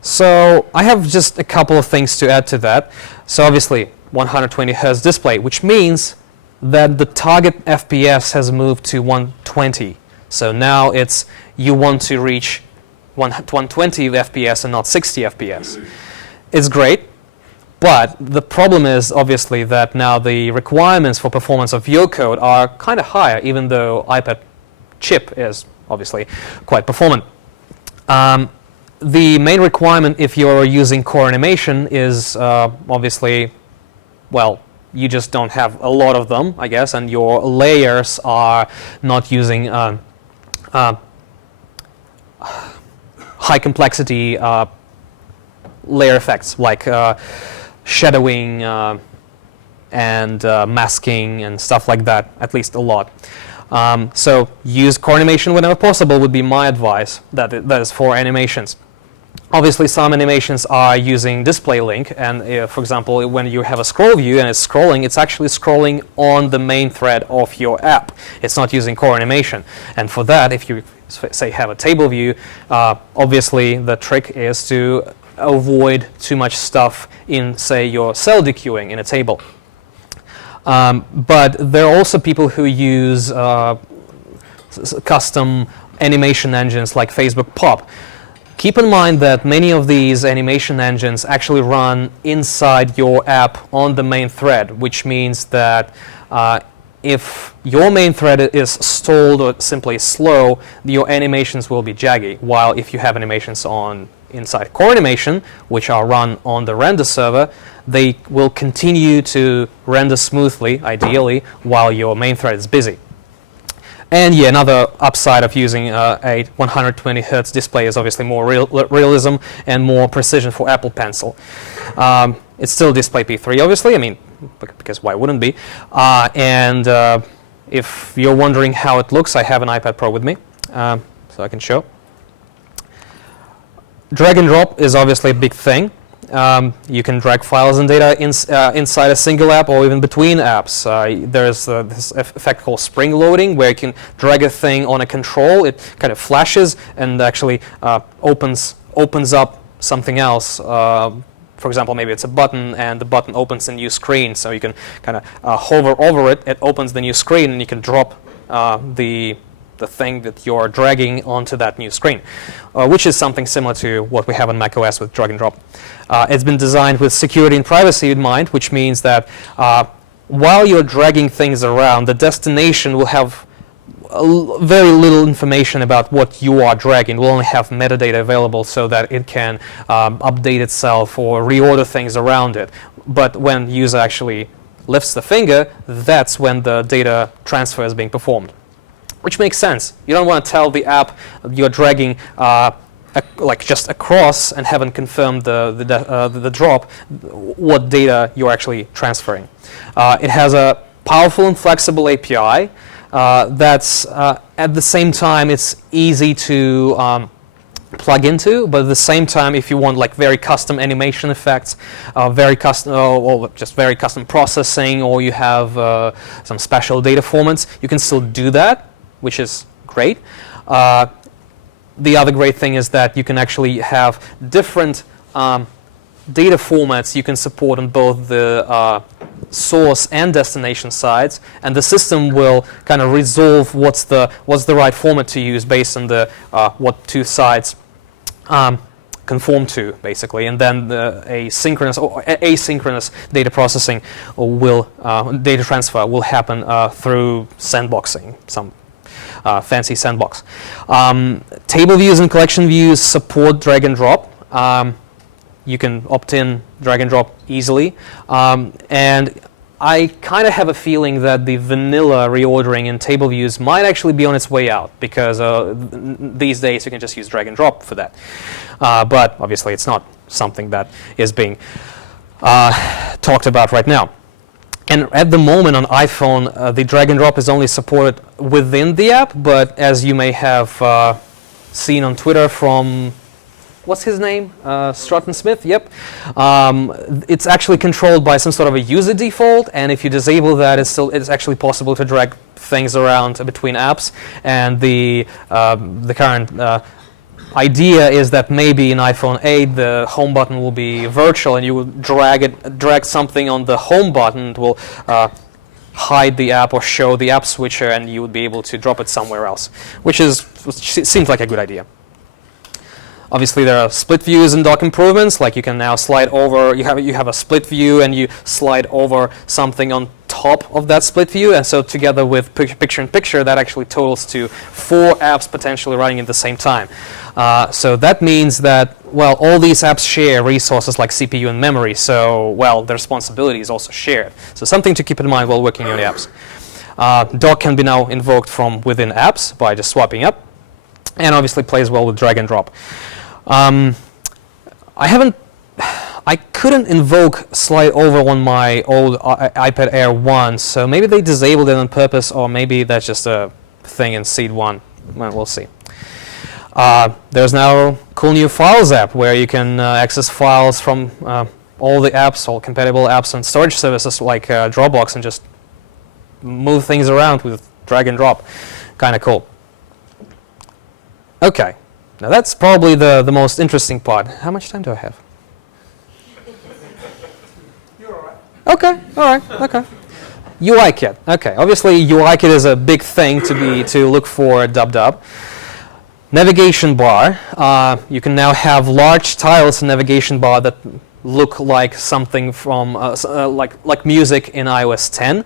So I have just a couple of things to add to that. So obviously 120 Hz display, which means that the target FPS has moved to 120. So now you want to reach 120 FPS and not 60 FPS. It's great, but the problem is obviously that now the requirements for performance of your code are kind of higher, even though iPad chip is obviously quite performant. The main requirement if you're using core animation is obviously, well, you just don't have a lot of them, I guess, and your layers are not using high complexity layer effects like shadowing, and masking and stuff like that, at least a lot. So use core animation whenever possible would be my advice. That is for animations. Obviously, some animations are using display link, and for example, when you have a scroll view and it's scrolling, it's actually scrolling on the main thread of your app. It's not using core animation. And for that, if you say have a table view, obviously the trick is to avoid too much stuff in, say, your cell dequeuing in a table. But there are also people who use custom animation engines like Facebook Pop. Keep in mind that many of these animation engines actually run inside your app on the main thread, which means that if your main thread is stalled or simply slow, your animations will be jaggy. While if you have animations on inside core animation, which are run on the render server, they will continue to render smoothly, ideally, while your main thread is busy. And yeah, another upside of using a 120 Hz display is obviously more realism and more precision for Apple Pencil. It's still display P3, obviously, I mean, because why wouldn't it be? And if you're wondering how it looks, I have an iPad Pro with me, so I can show. Drag and drop is obviously a big thing. You can drag files and data inside a single app or even between apps. There's this effect called spring loading, where you can drag a thing on a control. It kind of flashes and actually opens up something else. For example, maybe it's a button, and the button opens a new screen. So you can kind of hover over it. It opens the new screen, and you can drop the thing that you're dragging onto that new screen, which is something similar to what we have on macOS with drag and drop. It's been designed with security and privacy in mind, which means that while you're dragging things around, the destination will have very little information about what you are dragging. It will only have metadata available so that it can update itself or reorder things around it. But when the user actually lifts the finger, that's when the data transfer is being performed. Which makes sense. You don't want to tell the app you're dragging like just across and haven't confirmed the drop what data you're actually transferring. It has a powerful and flexible API that's at the same time it's easy to plug into, but at the same time, if you want like very custom animation effects, very custom or just very custom processing, or you have some special data formats, you can still do that, which is great. The other great thing is that you can actually have different data formats you can support on both the source and destination sides, and the system will kind of resolve what's the right format to use based on the what two sides conform to, basically, and then a synchronous or asynchronous data processing will data transfer will happen through sandboxing, some fancy sandbox. Table views and collection views support drag and drop. You can opt in drag and drop easily. And I kind of have a feeling that the vanilla reordering in table views might actually be on its way out, because these days you can just use drag and drop for that. But obviously it's not something that is being talked about right now. And at the moment on iPhone, the drag and drop is only supported within the app, but as you may have seen on Twitter from, what's his name? Stratton Smith, yep. It's actually controlled by some sort of a user default, and if you disable that, it's actually possible to drag things around between apps. And the current idea is that maybe in iPhone 8 the home button will be virtual, and you will drag something on the home button. It will hide the app or show the app switcher, and you would be able to drop it somewhere else, which seems like a good idea. Obviously, there are split views and dock improvements. Like you can now slide over. You have a split view, and you slide over something on top of that split view, and so together with picture-in-picture, that actually totals to 4 apps potentially running at the same time. So that means that, well, all these apps share resources like CPU and memory, so, well, the responsibility is also shared. So something to keep in mind while working on the apps. Dock can be now invoked from within apps by just swapping up, and obviously plays well with drag and drop. I I couldn't invoke slide over on my old iPad Air 1, so maybe they disabled it on purpose, or maybe that's just a thing in Seed 1. Well, we'll see. There's now a cool new Files app where you can access files from all the apps, all compatible apps and storage services like Dropbox, and just move things around with drag and drop. Kind of cool. Okay, now that's probably the most interesting part. How much time do I have? You're all right. Okay, all right, okay. UI kit. Okay, obviously UI kit is a big thing to look for dub. Navigation bar. You can now have large tiles in navigation bar that look like something from like music in iOS 10.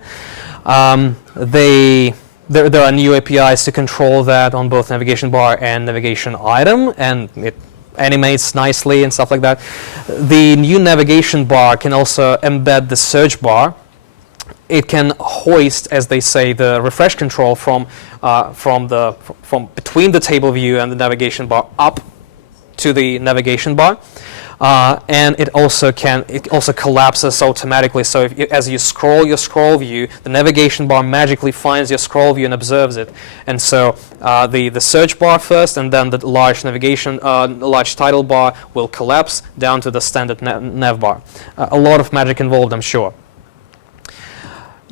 There are new APIs to control that on both navigation bar and navigation item, and it animates nicely and stuff like that. The new navigation bar can also embed the search bar. It can hoist, as they say, the refresh control from between the table view and the navigation bar up to the navigation bar. And it also collapses automatically. So as you scroll your scroll view, the navigation bar magically finds your scroll view and observes it. And so the search bar first, and then the large large title bar will collapse down to the standard nav bar. A lot of magic involved, I'm sure.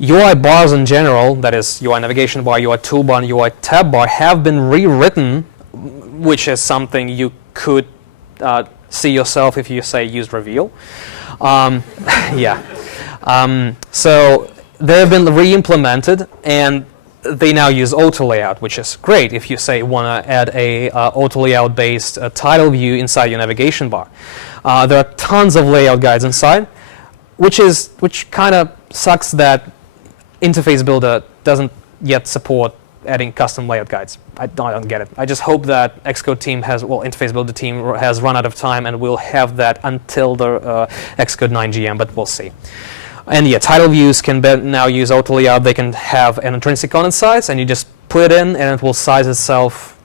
UI bars in general, that is UI navigation bar, UI toolbar, and UI tab bar, have been rewritten, which is something you could see yourself if you say use reveal. Yeah. So they have been re-implemented, and they now use auto layout, which is great if you say want to add a auto layout based title view inside your navigation bar. There are tons of layout guides inside, which kind of sucks that Interface Builder doesn't yet support adding custom layout guides. I don't get it. I just hope that Xcode team Interface Builder team has run out of time and will have that until the Xcode 9 GM, but we'll see. And yeah, title views can now use auto layout. They can have an intrinsic content size, and you just put it in, and it will size itself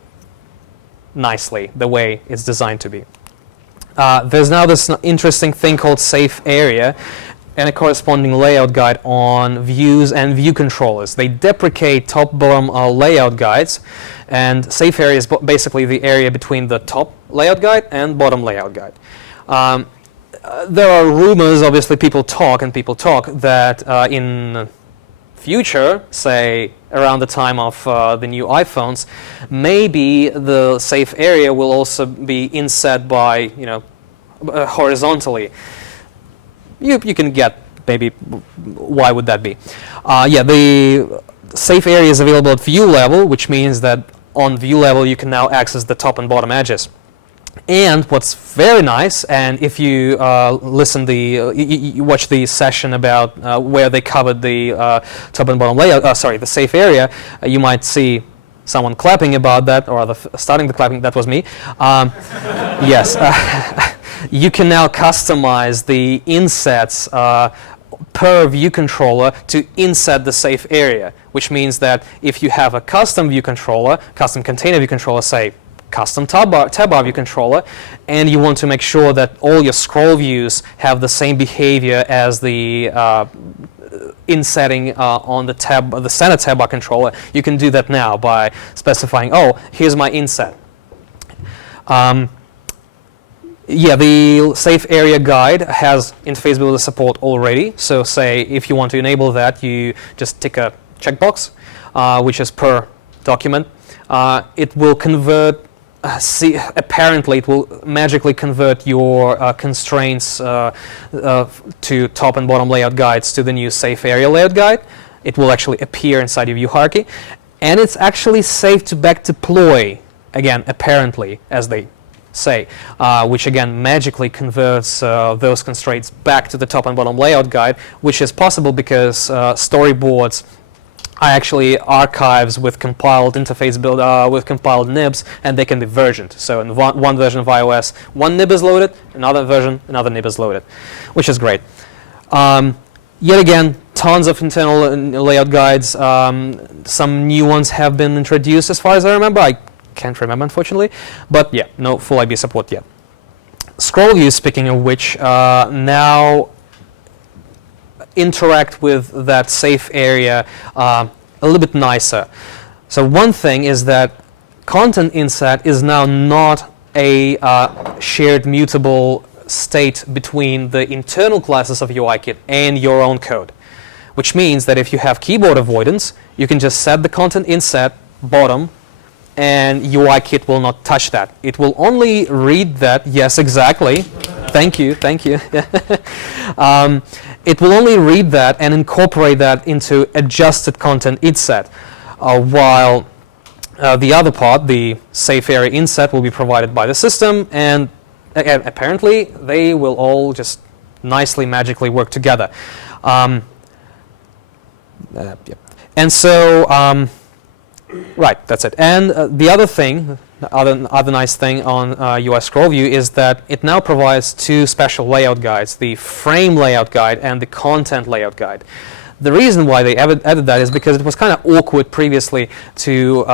nicely the way it's designed to be. There's now this interesting thing called Safe Area, and a corresponding layout guide on views and view controllers. They deprecate top-bottom layout guides, and Safe Area is basically the area between the top layout guide and bottom layout guide. There are rumors, obviously people talk, that in future, say around the time of the new iPhones, maybe the Safe Area will also be inset by, horizontally. You can get maybe why would that be? Yeah, the Safe Area is available at view level, which means that on view level you can now access the top and bottom edges. And what's very nice, and if you you watch the session about where they covered the top and bottom layout, the Safe Area, you might see someone clapping about that, or starting the clapping. That was me. Yes. You can now customize the insets per view controller to inset the Safe Area, which means that if you have a custom view controller, custom container view controller, say custom tab bar view controller, and you want to make sure that all your scroll views have the same behavior as the insetting on the center tab bar controller, you can do that now by specifying, here's my inset. Yeah, the Safe Area guide has Interface Builder support already. So say if you want to enable that, you just tick a checkbox, which is per document. It will convert, apparently it will magically convert your constraints to top and bottom layout guides to the new Safe Area layout guide. It will actually appear inside your view hierarchy. And it's actually safe to back deploy, again, apparently, as they say, which again magically converts those constraints back to the top and bottom layout guide, which is possible because storyboards are actually archives with compiled Interface Builder, with compiled nibs, and they can be versioned. So in one version of iOS, one nib is loaded, another version, another nib is loaded, which is great. Yet again, tons of internal layout guides. Some new ones have been introduced as far as I remember. I can't remember, unfortunately, but yeah, no full IB support yet. scroll views, speaking of which, now interact with that safe area a little bit nicer. So one thing is that content inset is now not a shared mutable state between the internal classes of UIKit and your own code, which means that if you have keyboard avoidance, you can just set the content inset bottom, and UIKit will not touch that. It will only read that. Yes, exactly. Thank you. It will only read that and incorporate that into adjusted content inset, while the other part, the safe area inset, will be provided by the system, and apparently they will all just nicely, magically work together. And so, right, that's it. And the other thing, other nice thing on UI Scroll View is that it now provides two special layout guides, the frame layout guide and the content layout guide. The reason why they added that is because it was kind of awkward previously to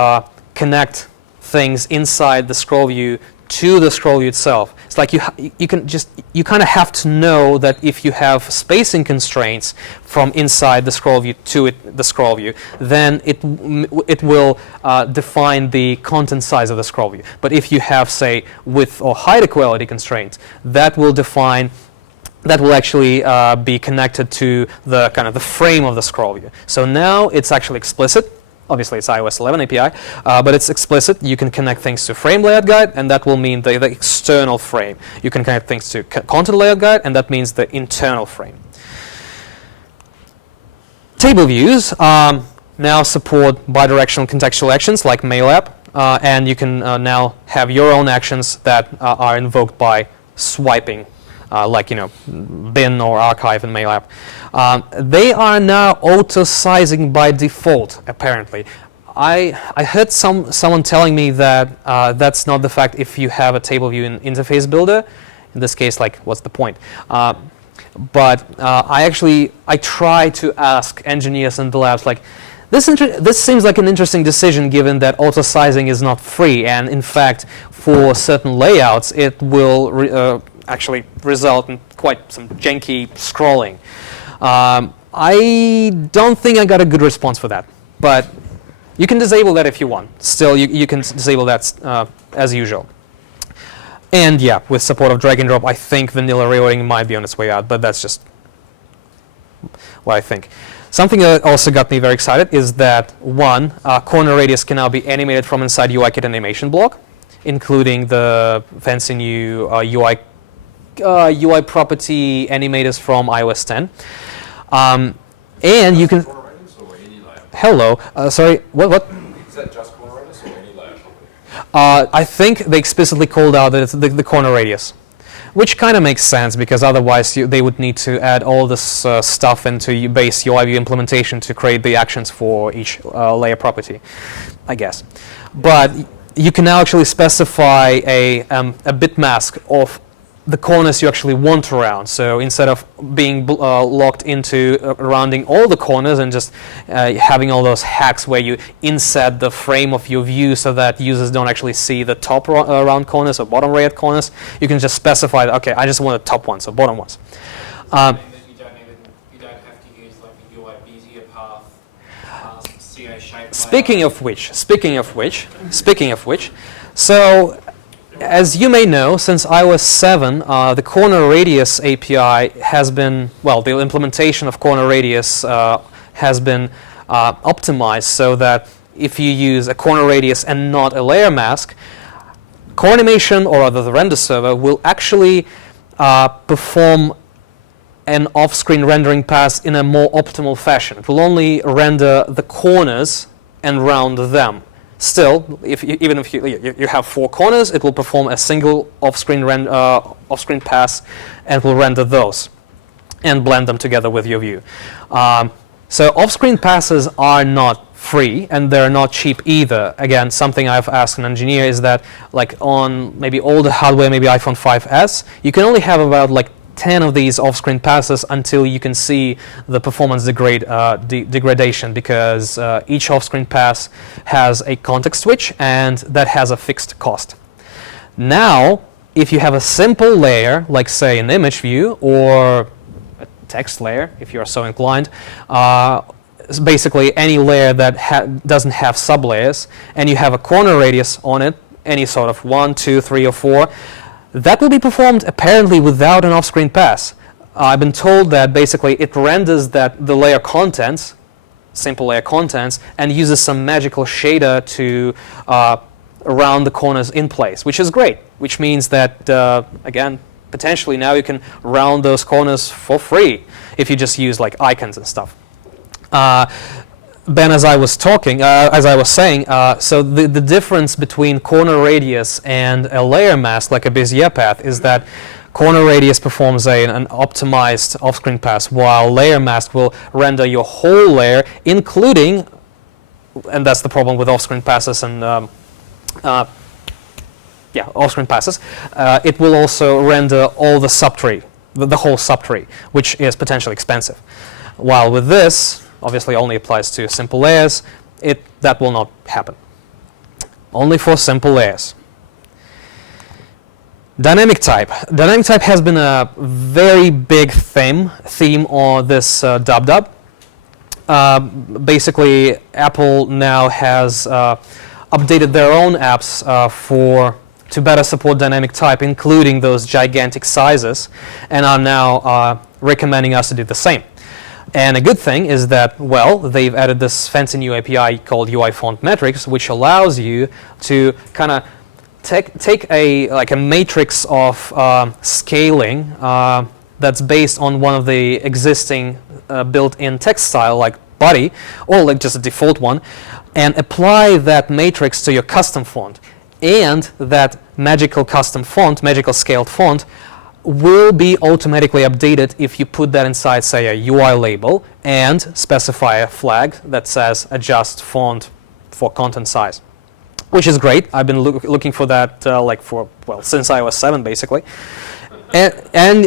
connect things inside the scroll view to the scroll view itself. It's like you kind of have to know that if you have spacing constraints from inside the scroll view to the scroll view, then it will define the content size of the scroll view. But if you have, say, width or height equality constraints, that will actually be connected to the kind of the frame of the scroll view. So now it's actually explicit. Obviously, it's iOS 11 API, but it's explicit. You can connect things to frame layout guide, and that will mean the external frame. You can connect things to content layout guide, and that means the internal frame. Table views now support bidirectional contextual actions like mail app, and you can now have your own actions that are invoked by swiping, like bin or archive in mail app. They are now auto-sizing by default, apparently. I heard someone telling me that that's not the fact if you have a table view in interface builder. In this case, like, what's the point? But I try to ask engineers in the labs, like, this seems like an interesting decision given that auto-sizing is not free, and in fact, for certain layouts, it will actually result in quite some janky scrolling. I don't think I got a good response for that, but you can disable that if you want. Still, you can disable that as usual. And yeah, with support of drag and drop, I think vanilla reordering might be on its way out, but that's just what I think. Something that also got me very excited is that, one, corner radius can now be animated from inside UIKit animation block, including the fancy new UI property animators from iOS 10. And you can... Hello. Sorry, what? Is that just corner radius or any layer property? I think they explicitly called out that it's the corner radius, which kind of makes sense because otherwise they would need to add all this stuff into base UI view implementation to create the actions for each layer property, I guess. But you can now actually specify a bit mask of the corners you actually want around. So instead of being locked into rounding all the corners and just having all those hacks where you inset the frame of your view so that users don't actually see the top round corners or bottom right corners, you can just specify that, okay, I just want the top ones or bottom ones. You don't have to use like a UI Bezier path, CA shape. Speaking of which, so as you may know, since iOS 7, the corner radius API has been, well, the implementation of corner radius has been optimized so that if you use a corner radius and not a layer mask, core animation, or rather the render server, will actually perform an off-screen rendering pass in a more optimal fashion. It will only render the corners and round them. Still, even if you have four corners, it will perform a single off-screen pass and will render those and blend them together with your view. So off-screen passes are not free and they're not cheap either. Again, something I've asked an engineer is that, like, on maybe older hardware, maybe iPhone 5S, you can only have about like 10 of these off-screen passes until you can see the performance degradation, because each off-screen pass has a context switch and that has a fixed cost. Now, if you have a simple layer, like say an image view or a text layer, if you're so inclined, it's basically any layer that doesn't have sublayers, and you have a corner radius on it, any sort of 1, 2, 3, or 4, that will be performed apparently without an off-screen pass. I've been told that basically it renders the layer contents, simple layer contents, and uses some magical shader to round the corners in place, which is great, which means that, again, potentially now you can round those corners for free if you just use like icons and stuff. Ben, as I was saying, so the difference between corner radius and a layer mask like a Bezier path is that corner radius performs an optimized off-screen pass, while layer mask will render your whole layer, including, and that's the problem with off-screen passes and off-screen passes, it will also render all the subtree, the whole subtree, which is potentially expensive. While with this, obviously only applies to simple layers, that will not happen. Only for simple layers. Dynamic type. Dynamic type has been a very big theme on this dub. Basically, Apple now has updated their own apps to better support dynamic type, including those gigantic sizes, and are now recommending us to do the same. And a good thing is that, well, they've added this fancy new API called UI Font Metrics, which allows you to kind of take a matrix of scaling that's based on one of the existing built-in text style, like body, or like just a default one, and apply that matrix to your custom font. And that magical custom font, magical scaled font, will be automatically updated if you put that inside, say, a UI label and specify a flag that says adjust font for content size, which is great. I've been looking for that since iOS 7, basically. And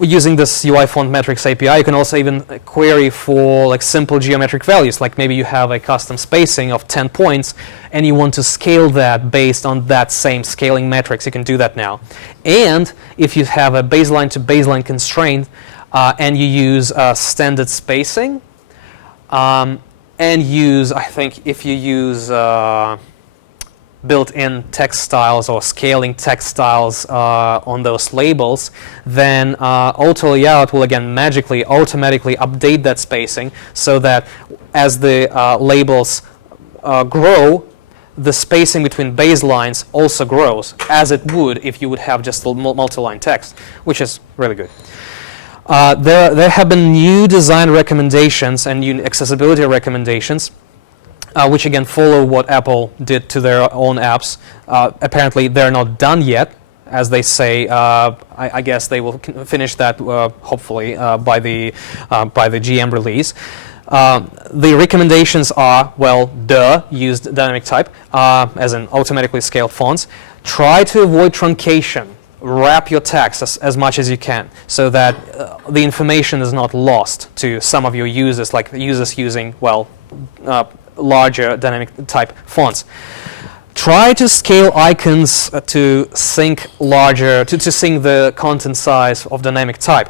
using this UI Font Metrics API, you can also even query for like simple geometric values. Like maybe you have a custom spacing of 10 points, and you want to scale that based on that same scaling metrics. You can do that now. And if you have a baseline to baseline constraint, and you use standard spacing, and if you use built-in text styles or scaling text styles on those labels, then auto layout will again magically automatically update that spacing so that as the labels grow, the spacing between baselines also grows, as it would if you would have just multi-line text, which is really good. There have been new design recommendations and new accessibility recommendations, which again follow what Apple did to their own apps. Apparently they're not done yet, as they say. I guess they will finish that hopefully by the GM release. The recommendations are, use dynamic type as in automatically scaled fonts. Try to avoid truncation. Wrap your text as much as you can so that the information is not lost to some of your users, like users using, larger dynamic type fonts. Try to scale icons to sync to sync the content size of dynamic type,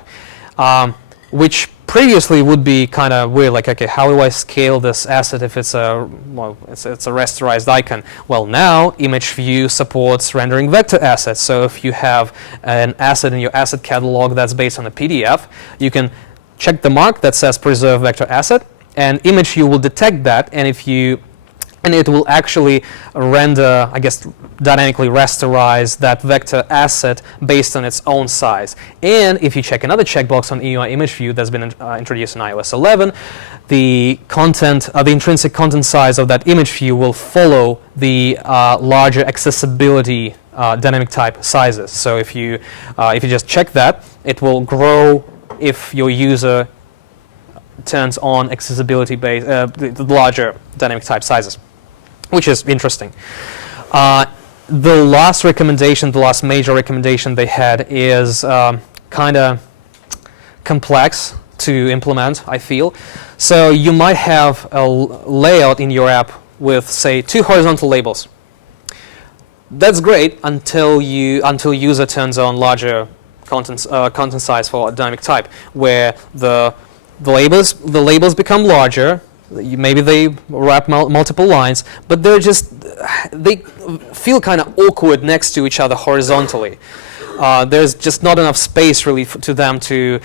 which previously would be kind of weird. Like, okay, how do I scale this asset if it's a rasterized icon? Well, now Image View supports rendering vector assets. So if you have an asset in your asset catalog that's based on a PDF, you can check the mark that says preserve vector asset, and Image View will detect that, and it will actually render, dynamically rasterize that vector asset based on its own size. And if you check another checkbox on UI Image View that's been introduced in iOS 11, the intrinsic content size of that image view will follow the larger accessibility dynamic type sizes. So if you just check that, it will grow if your user turns on accessibility based the larger dynamic type sizes, which is interesting. The last major recommendation they had is kind of complex to implement, I feel. So you might have a layout in your app with, say, 2 horizontal labels. that's great until user turns on larger content size for dynamic type, where the labels become larger. Maybe they wrap multiple lines, but they feel kind of awkward next to each other horizontally. There's just not enough space really to them to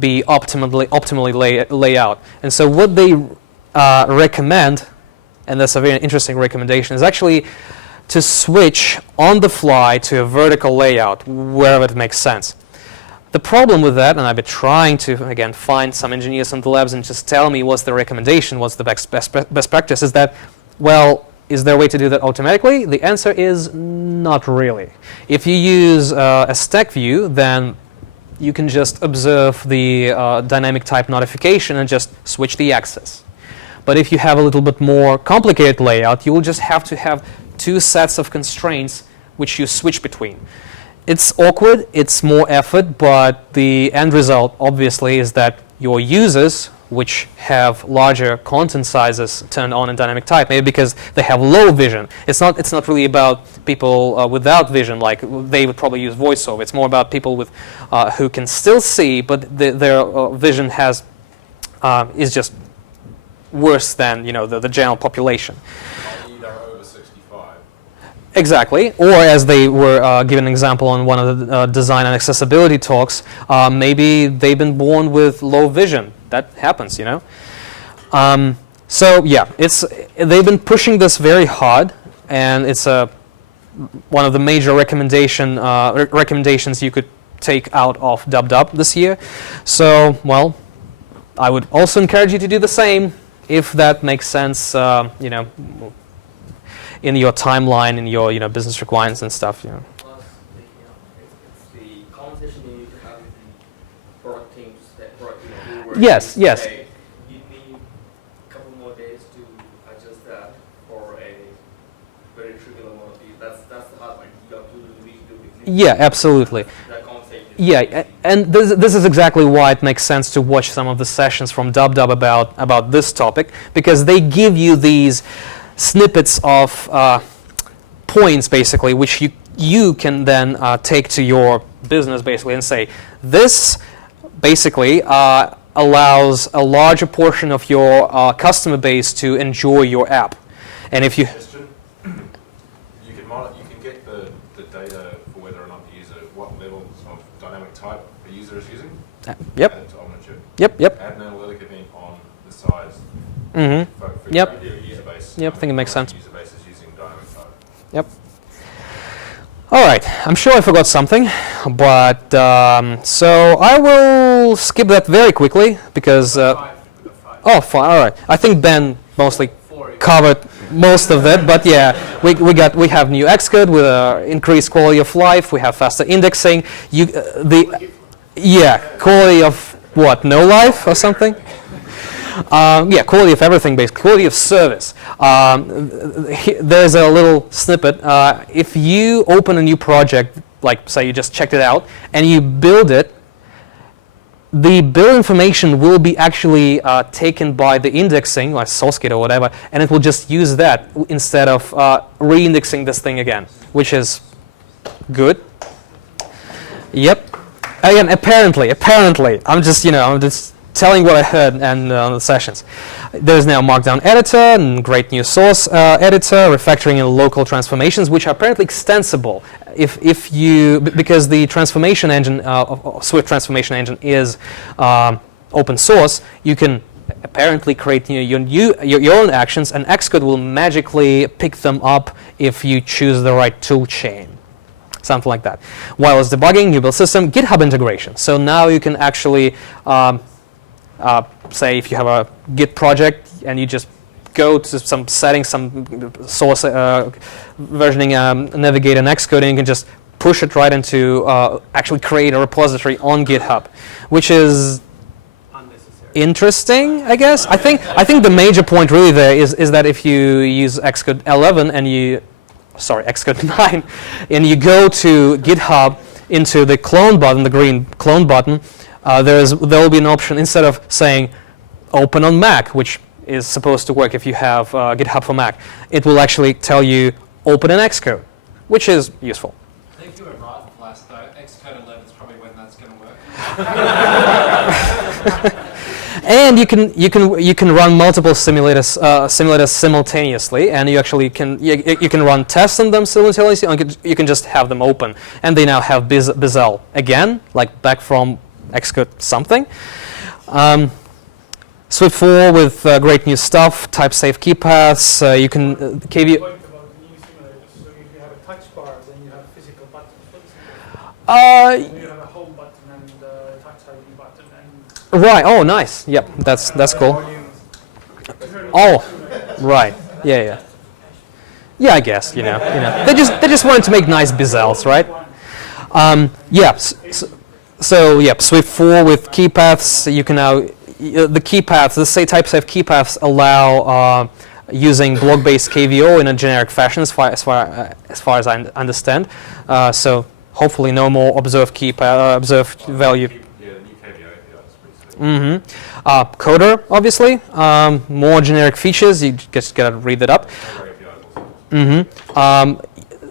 be optimally lay out. And so what they recommend, and that's a very interesting recommendation, is actually to switch on the fly to a vertical layout wherever it makes sense. The problem with that, and I've been trying to, again, find some engineers in the labs and just tell me what's the recommendation, what's the best practice, is that, well, is there a way to do that automatically? The answer is not really. If you use a stack view, then you can just observe the dynamic type notification and just switch the axis. But if you have a little bit more complicated layout, you will just have to have two sets of constraints which you switch between. It's awkward, it's more effort, but the end result, obviously, is that your users, which have larger content sizes turned on in dynamic type, maybe because they have low vision. It's not really about people without vision, like they would probably use VoiceOver. It's more about people with who can still see, but their vision is just worse than the general population. Exactly, or as they were given an example on one of the design and accessibility talks, maybe they've been born with low vision. That happens, So yeah, they've been pushing this very hard, and it's one of the major recommendations you could take out of DubDub this year. So, well, I would also encourage you to do the same if that makes sense, in your timeline, in your business requirements and stuff. Plus, it's the conversation you need to have with the product teams who work. Yes. You need a couple more days to adjust that for a very trivial amount of use. That's the hard part. You have to really do it. Yeah, absolutely. That conversation. Yeah, and this is exactly why it makes sense to watch some of the sessions from DubDub about this topic, because they give you these snippets of points, basically, which you can then take to your business, basically, and say, this basically allows a larger portion of your customer base to enjoy your app. And if you... You can get the data for whether or not the user, what levels of dynamic type the user is using. Yep. Add it to Omniture. Yep. Add an analytic event on the size. Mm-hmm. For Yep. your user base. Yep, I think it makes sense. User base is using dynamic type. Yep. All right, I'm sure I forgot something, but so I will skip that very quickly because. Oh, fine. All right. I think Ben mostly covered most of that, but yeah, we have new Xcode with increased quality of life. We have faster indexing. Quality of what? No life or something? Quality of everything, basically. Quality of service. There's a little snippet. If you open a new project, like say you just checked it out, and you build it, the build information will be actually taken by the indexing, like SourceKit or whatever, and it will just use that instead of re-indexing this thing again, which is good. Yep. Again, apparently, I'm just telling what I heard and on the sessions. There's now Markdown editor and great new source editor, refactoring and local transformations, which are apparently extensible. Because the transformation engine, Swift transformation engine, is open source, you can apparently create your own actions, and Xcode will magically pick them up if you choose the right tool chain. Something like that. Wireless debugging, new build system, GitHub integration. So now you can actually say if you have a Git project and you just go to some settings, some source versioning navigator and Xcode, and you can just push it right into actually create a repository on GitHub, which is interesting, I guess. I think the major point really there is that if you use Xcode 11 and Xcode 9, and you go to GitHub into the clone button, the green clone button, there will be an option instead of saying open on Mac, which is supposed to work if you have GitHub for Mac. It will actually tell you open in Xcode, which is useful. I think you were right, Flash, though. Xcode 11 is probably when that's going to work. And you can run multiple simulators simultaneously, and you actually can you can run tests on them simultaneously, or you can just have them open, and they now have Bezel again, like back from Xcode something. Swift 4 with great new stuff, type-safe key paths. You can KV. Point about the new simulators. So if you have a touch bar, then you have physical buttons. Then you have a home button and a touch ID button. And Right. Oh, nice. Yep. That's cool. Oh, right. Yeah. Yeah, I guess you know. They just wanted to make nice bezels, right? Yeah. So yeah, Swift 4 with key paths. You can now the key paths. The type-safe key paths allow using block-based KVO in a generic fashion, as far as I understand. So hopefully, no more observed value. Coder, obviously, more generic features. You just gotta read that up.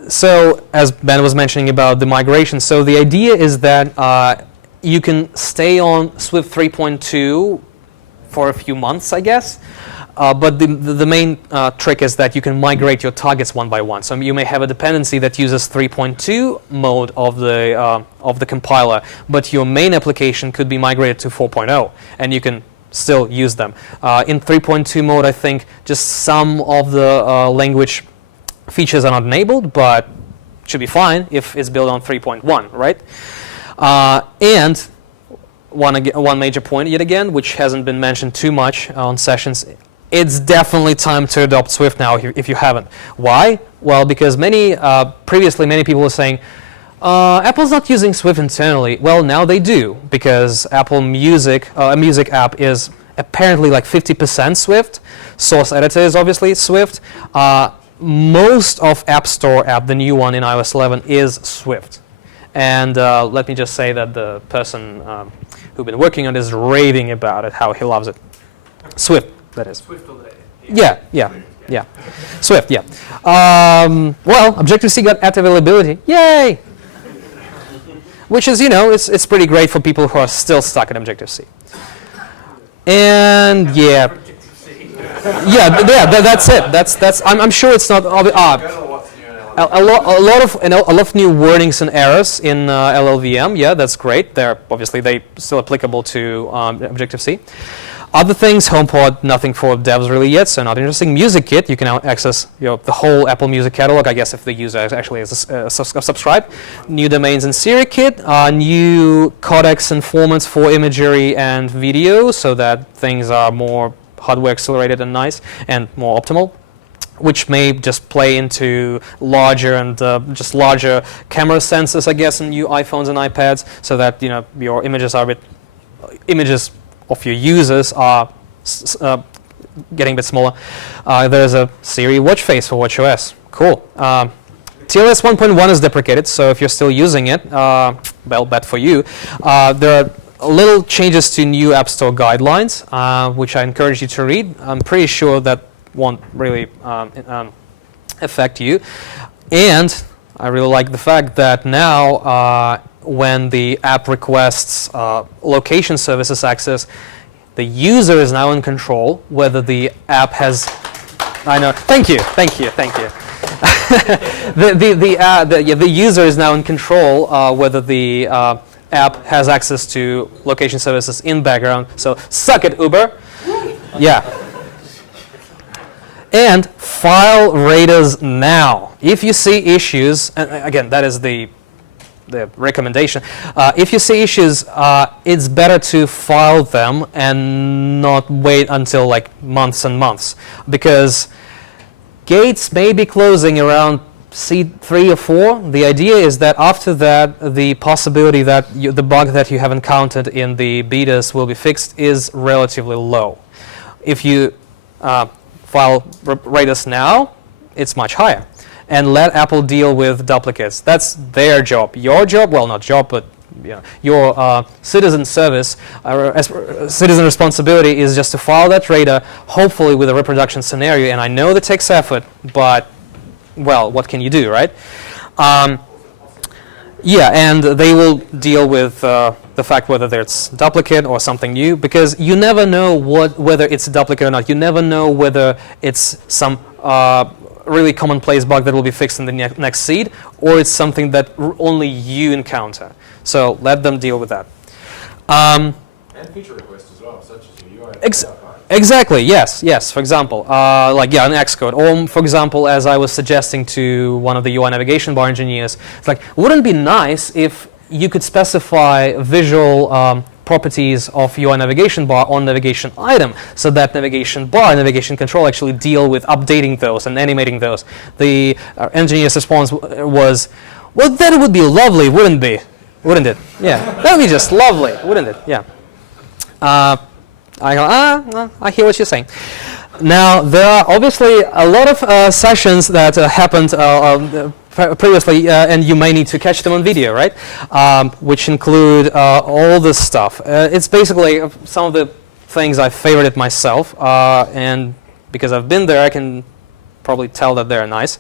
So, as Ben was mentioning about the migration, so the idea is that you can stay on Swift 3.2 for a few months, I guess. But the main trick is that you can migrate your targets one by one. So you may have a dependency that uses 3.2 mode of the compiler, but your main application could be migrated to 4.0, and you can still use them. In 3.2 mode, I think just some of the language features are not enabled, but should be fine if it's built on 3.1, right? And one major point yet again, which hasn't been mentioned too much on sessions. It's definitely time to adopt Swift now if you haven't. Why? Well, because previously many people were saying, Apple's not using Swift internally. Well, now they do, because Apple Music, a music app, is apparently like 50% Swift. Source Editor is obviously Swift. Most of App Store app, the new one in iOS 11, is Swift. And let me just say that the person who's been working on it is raving about it, how he loves it. Swift. That is. Swift all day. Yeah. Swift, yeah. Well, Objective-C got at availability. Yay! Which is, it's pretty great for people who are still stuck in Objective-C. And yeah. That's it. That's. I'm sure it's not. A lot of new warnings and errors in LLVM. Yeah, that's great. They still applicable to Objective-C. Other things, HomePod, nothing for devs really yet, so not interesting. Music Kit, you can now access the whole Apple Music catalog, I guess, if the user actually is subscribed. New domains in SiriKit, new codecs and formats for imagery and video, so that things are more hardware accelerated and nice and more optimal, which may just play into larger camera sensors, I guess, in new iPhones and iPads, so that your images of your users are getting a bit smaller. There's a Siri watch face for watchOS. Cool. TLS 1.1 is deprecated, so if you're still using it, well, bad for you. There are little changes to new App Store guidelines, which I encourage you to read. I'm pretty sure that won't really affect you. And I really like the fact that now when the app requests location services access, the user is now in control whether the app has. I know. Thank you. The user is now in control whether the app has access to location services in background. So suck it, Uber. Yeah. And file raters now. If you see issues, and again, that is the recommendation. If you see issues, it's better to file them and not wait until like months and months, because gates may be closing around C3 or 4. The idea is that after that, the possibility that the bug that you have encountered in the betas will be fixed is relatively low. If you file raters now, it's much higher. And let Apple deal with duplicates. That's their job. Your job, well, not job, but your citizen service, citizen responsibility is just to file that rater, hopefully with a reproduction scenario. And I know that takes effort, but, well, what can you do, right? Yeah, and they will deal with the fact whether it's duplicate or something new, because you never know whether it's a duplicate or not. You never know whether it's some really commonplace bug that will be fixed in the next seed, or it's something that only you encounter. So let them deal with that. And feature requests as well, such as your UI. Exactly, yes. For example, an Xcode. Or, for example, as I was suggesting to one of the UI navigation bar engineers, it's like, wouldn't it be nice if you could specify visual properties of UI navigation bar on navigation item, so that navigation bar and navigation control actually deal with updating those and animating those. The engineer's response was, well, that would be lovely, wouldn't it? Yeah, that would be just lovely, wouldn't it? Yeah. I go, I hear what you're saying. Now, there are obviously a lot of sessions that happened previously, and you may need to catch them on video, right? Which include all this stuff. It's basically some of the things I favorited myself, and because I've been there, I can probably tell that they're nice.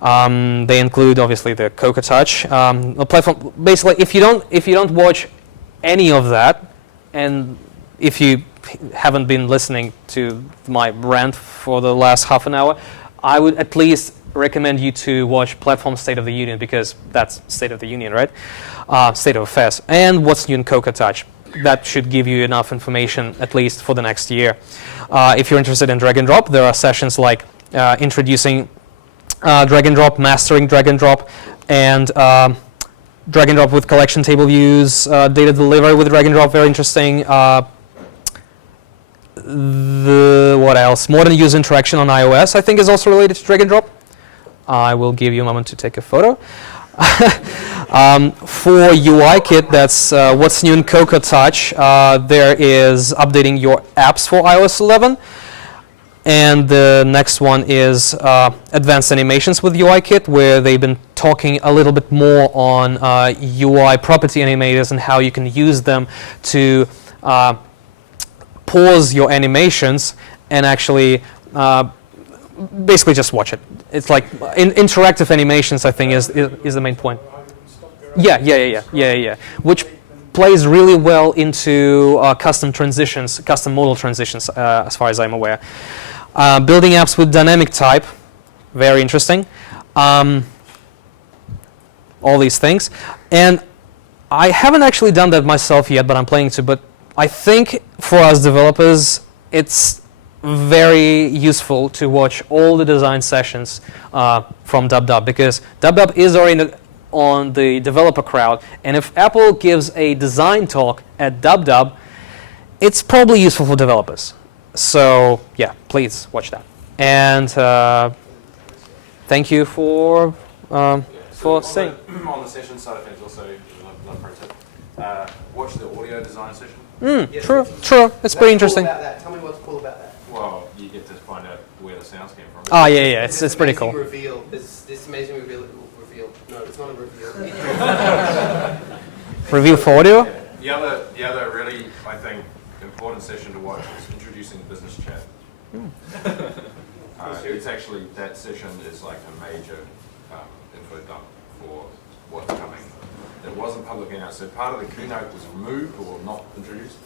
They include obviously the Cocoa Touch the platform. Basically, if you don't watch any of that, and if you haven't been listening to my rant for the last half an hour, I would at least recommend you to watch Platform State of the Union, because that's State of the Union, right? State of Affairs. And what's new in Cocoa Touch. That should give you enough information, at least for the next year. If you're interested in drag and drop, there are sessions like introducing drag and drop, mastering drag and drop, and drag and drop with collection table views, data delivery with drag and drop, very interesting. What else? Modern user interaction on iOS, I think, is also related to drag and drop. I will give you a moment to take a photo. For UIKit, that's what's new in Cocoa Touch. There is updating your apps for iOS 11. And the next one is advanced animations with UIKit, where they've been talking a little bit more on UI property animators and how you can use them to pause your animations and actually basically just watch it. It's like interactive animations, I think, is the main point. Yeah. Which plays really well into custom transitions, custom modal transitions, as far as I'm aware. Building apps with dynamic type, very interesting. All these things. And I haven't actually done that myself yet, but I'm planning to. But I think for us developers, it's very useful to watch all the design sessions from DubDub, because DubDub is oriented on the developer crowd. And if Apple gives a design talk at DubDub, it's probably useful for developers. So yeah, please watch that. And thank you for saying. On the session side of things, also, another pro tip, watch the audio design session. Yes, True. It's pretty interesting. Cool about that. Tell me what's cool about that. Well, you get to find out where the sounds came from. Oh yeah, it's pretty cool. Reveal. This amazing reveal. No, it's not a reveal. Reveal for audio. The other really, I think, important session to watch is introducing business chat. It's actually, that session is like a major info dump for what's coming. It wasn't publicly announced, so part of the keynote was removed or not introduced.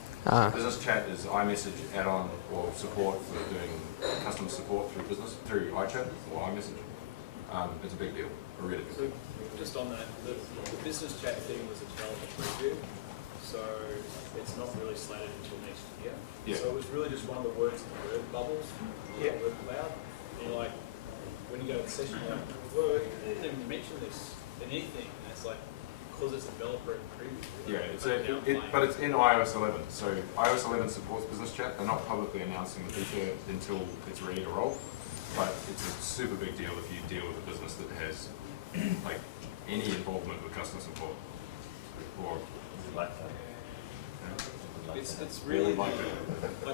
Business chat is iMessage add-on or support for doing customer support through iChat or iMessage. It's a big deal, a really big deal. Just on that, the business chat thing was a developer preview, so it's not really slated until next year. Yeah. So it was really just one of the words in the word bubbles, word cloud. And you're like, when you go to the session, you're like, whoa, you didn't even mention this in anything. And it's like, because it's developer preview. Yeah, but it's in iOS 11. So iOS 11 supports business chat. They're not publicly announcing the feature until it's ready to roll. But it's a super big deal if you deal with a business that has like any involvement with customer support or like that. It's really like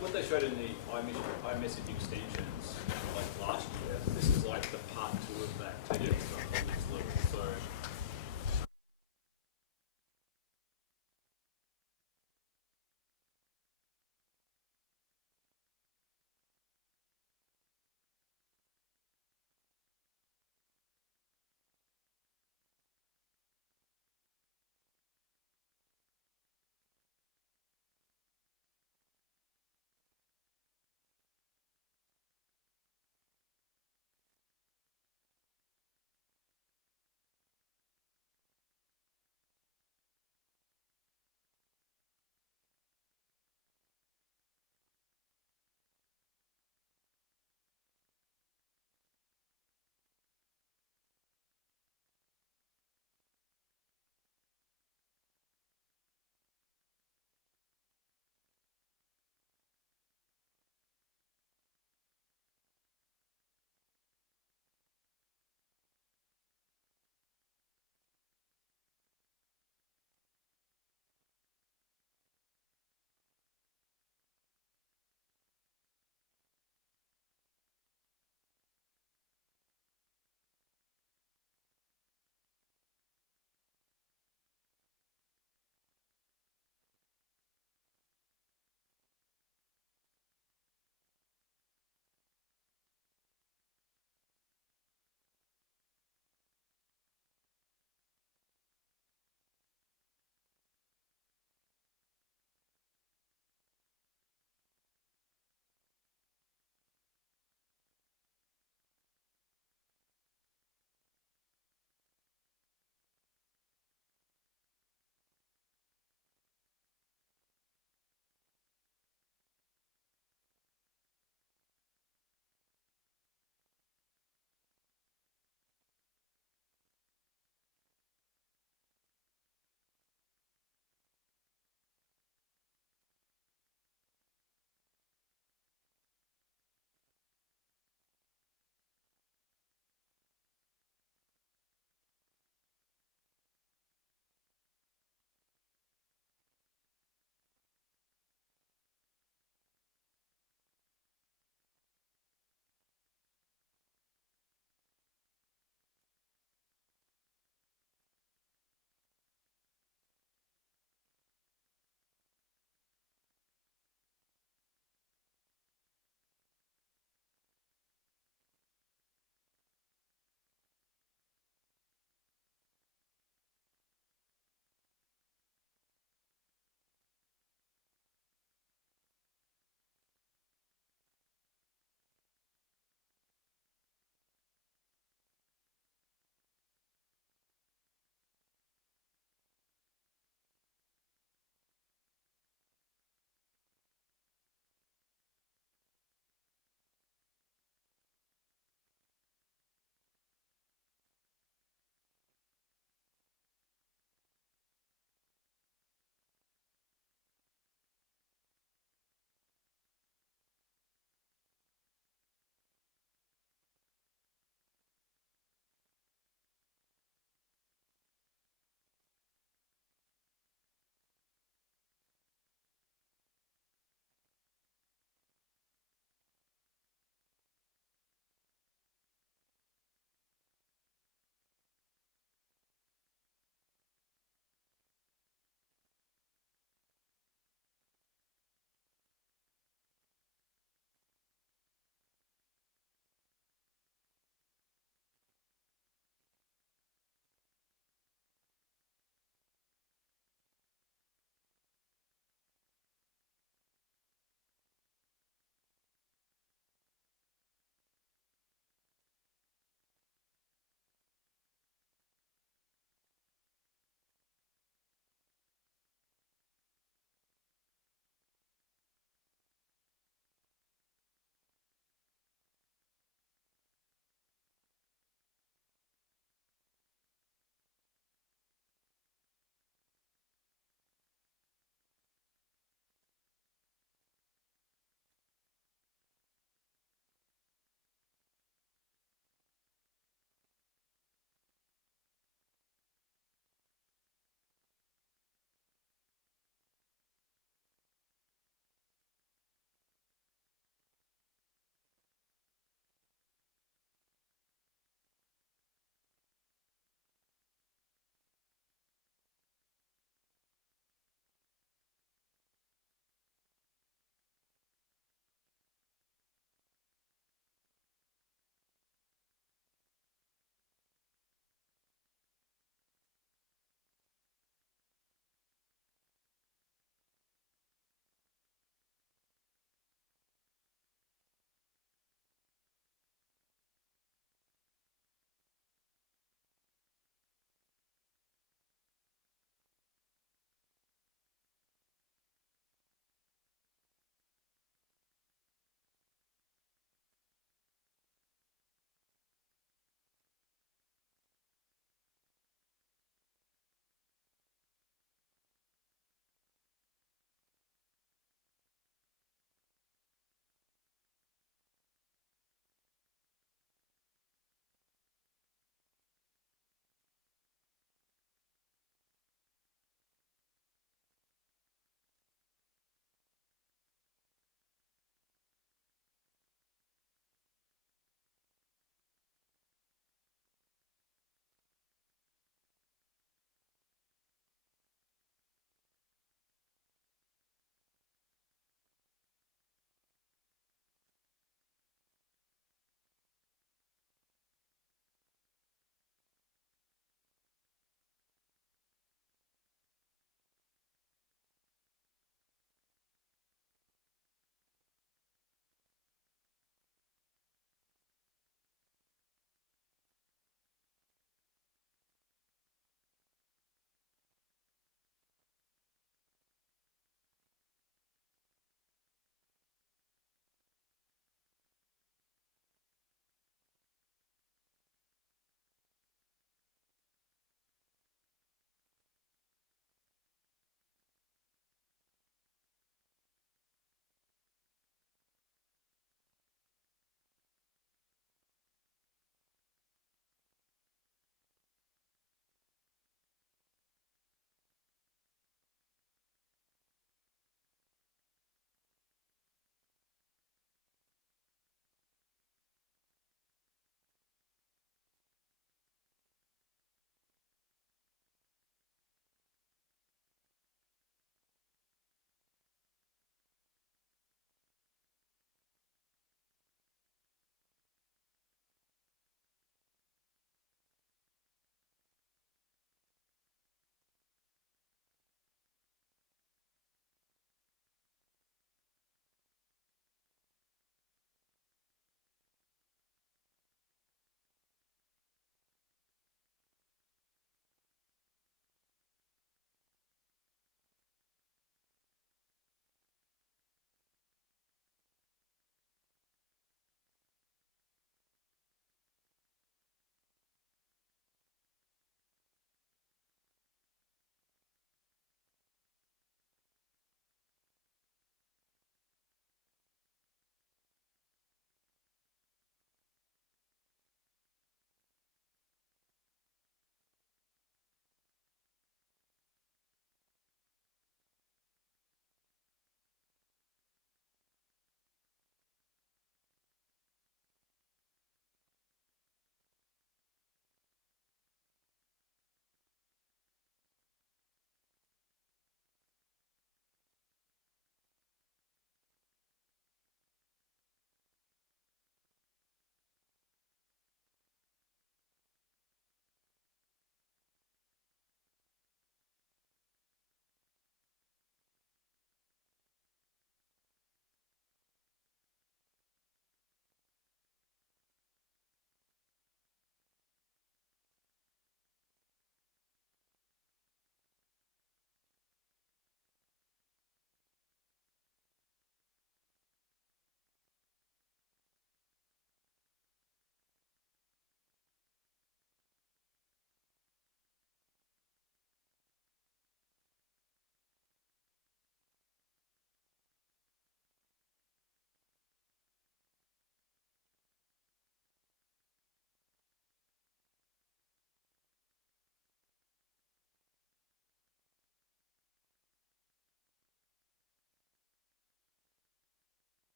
what they showed in the iMessage extensions like last year. This is like the part 2 of that to get stuff on the next level. So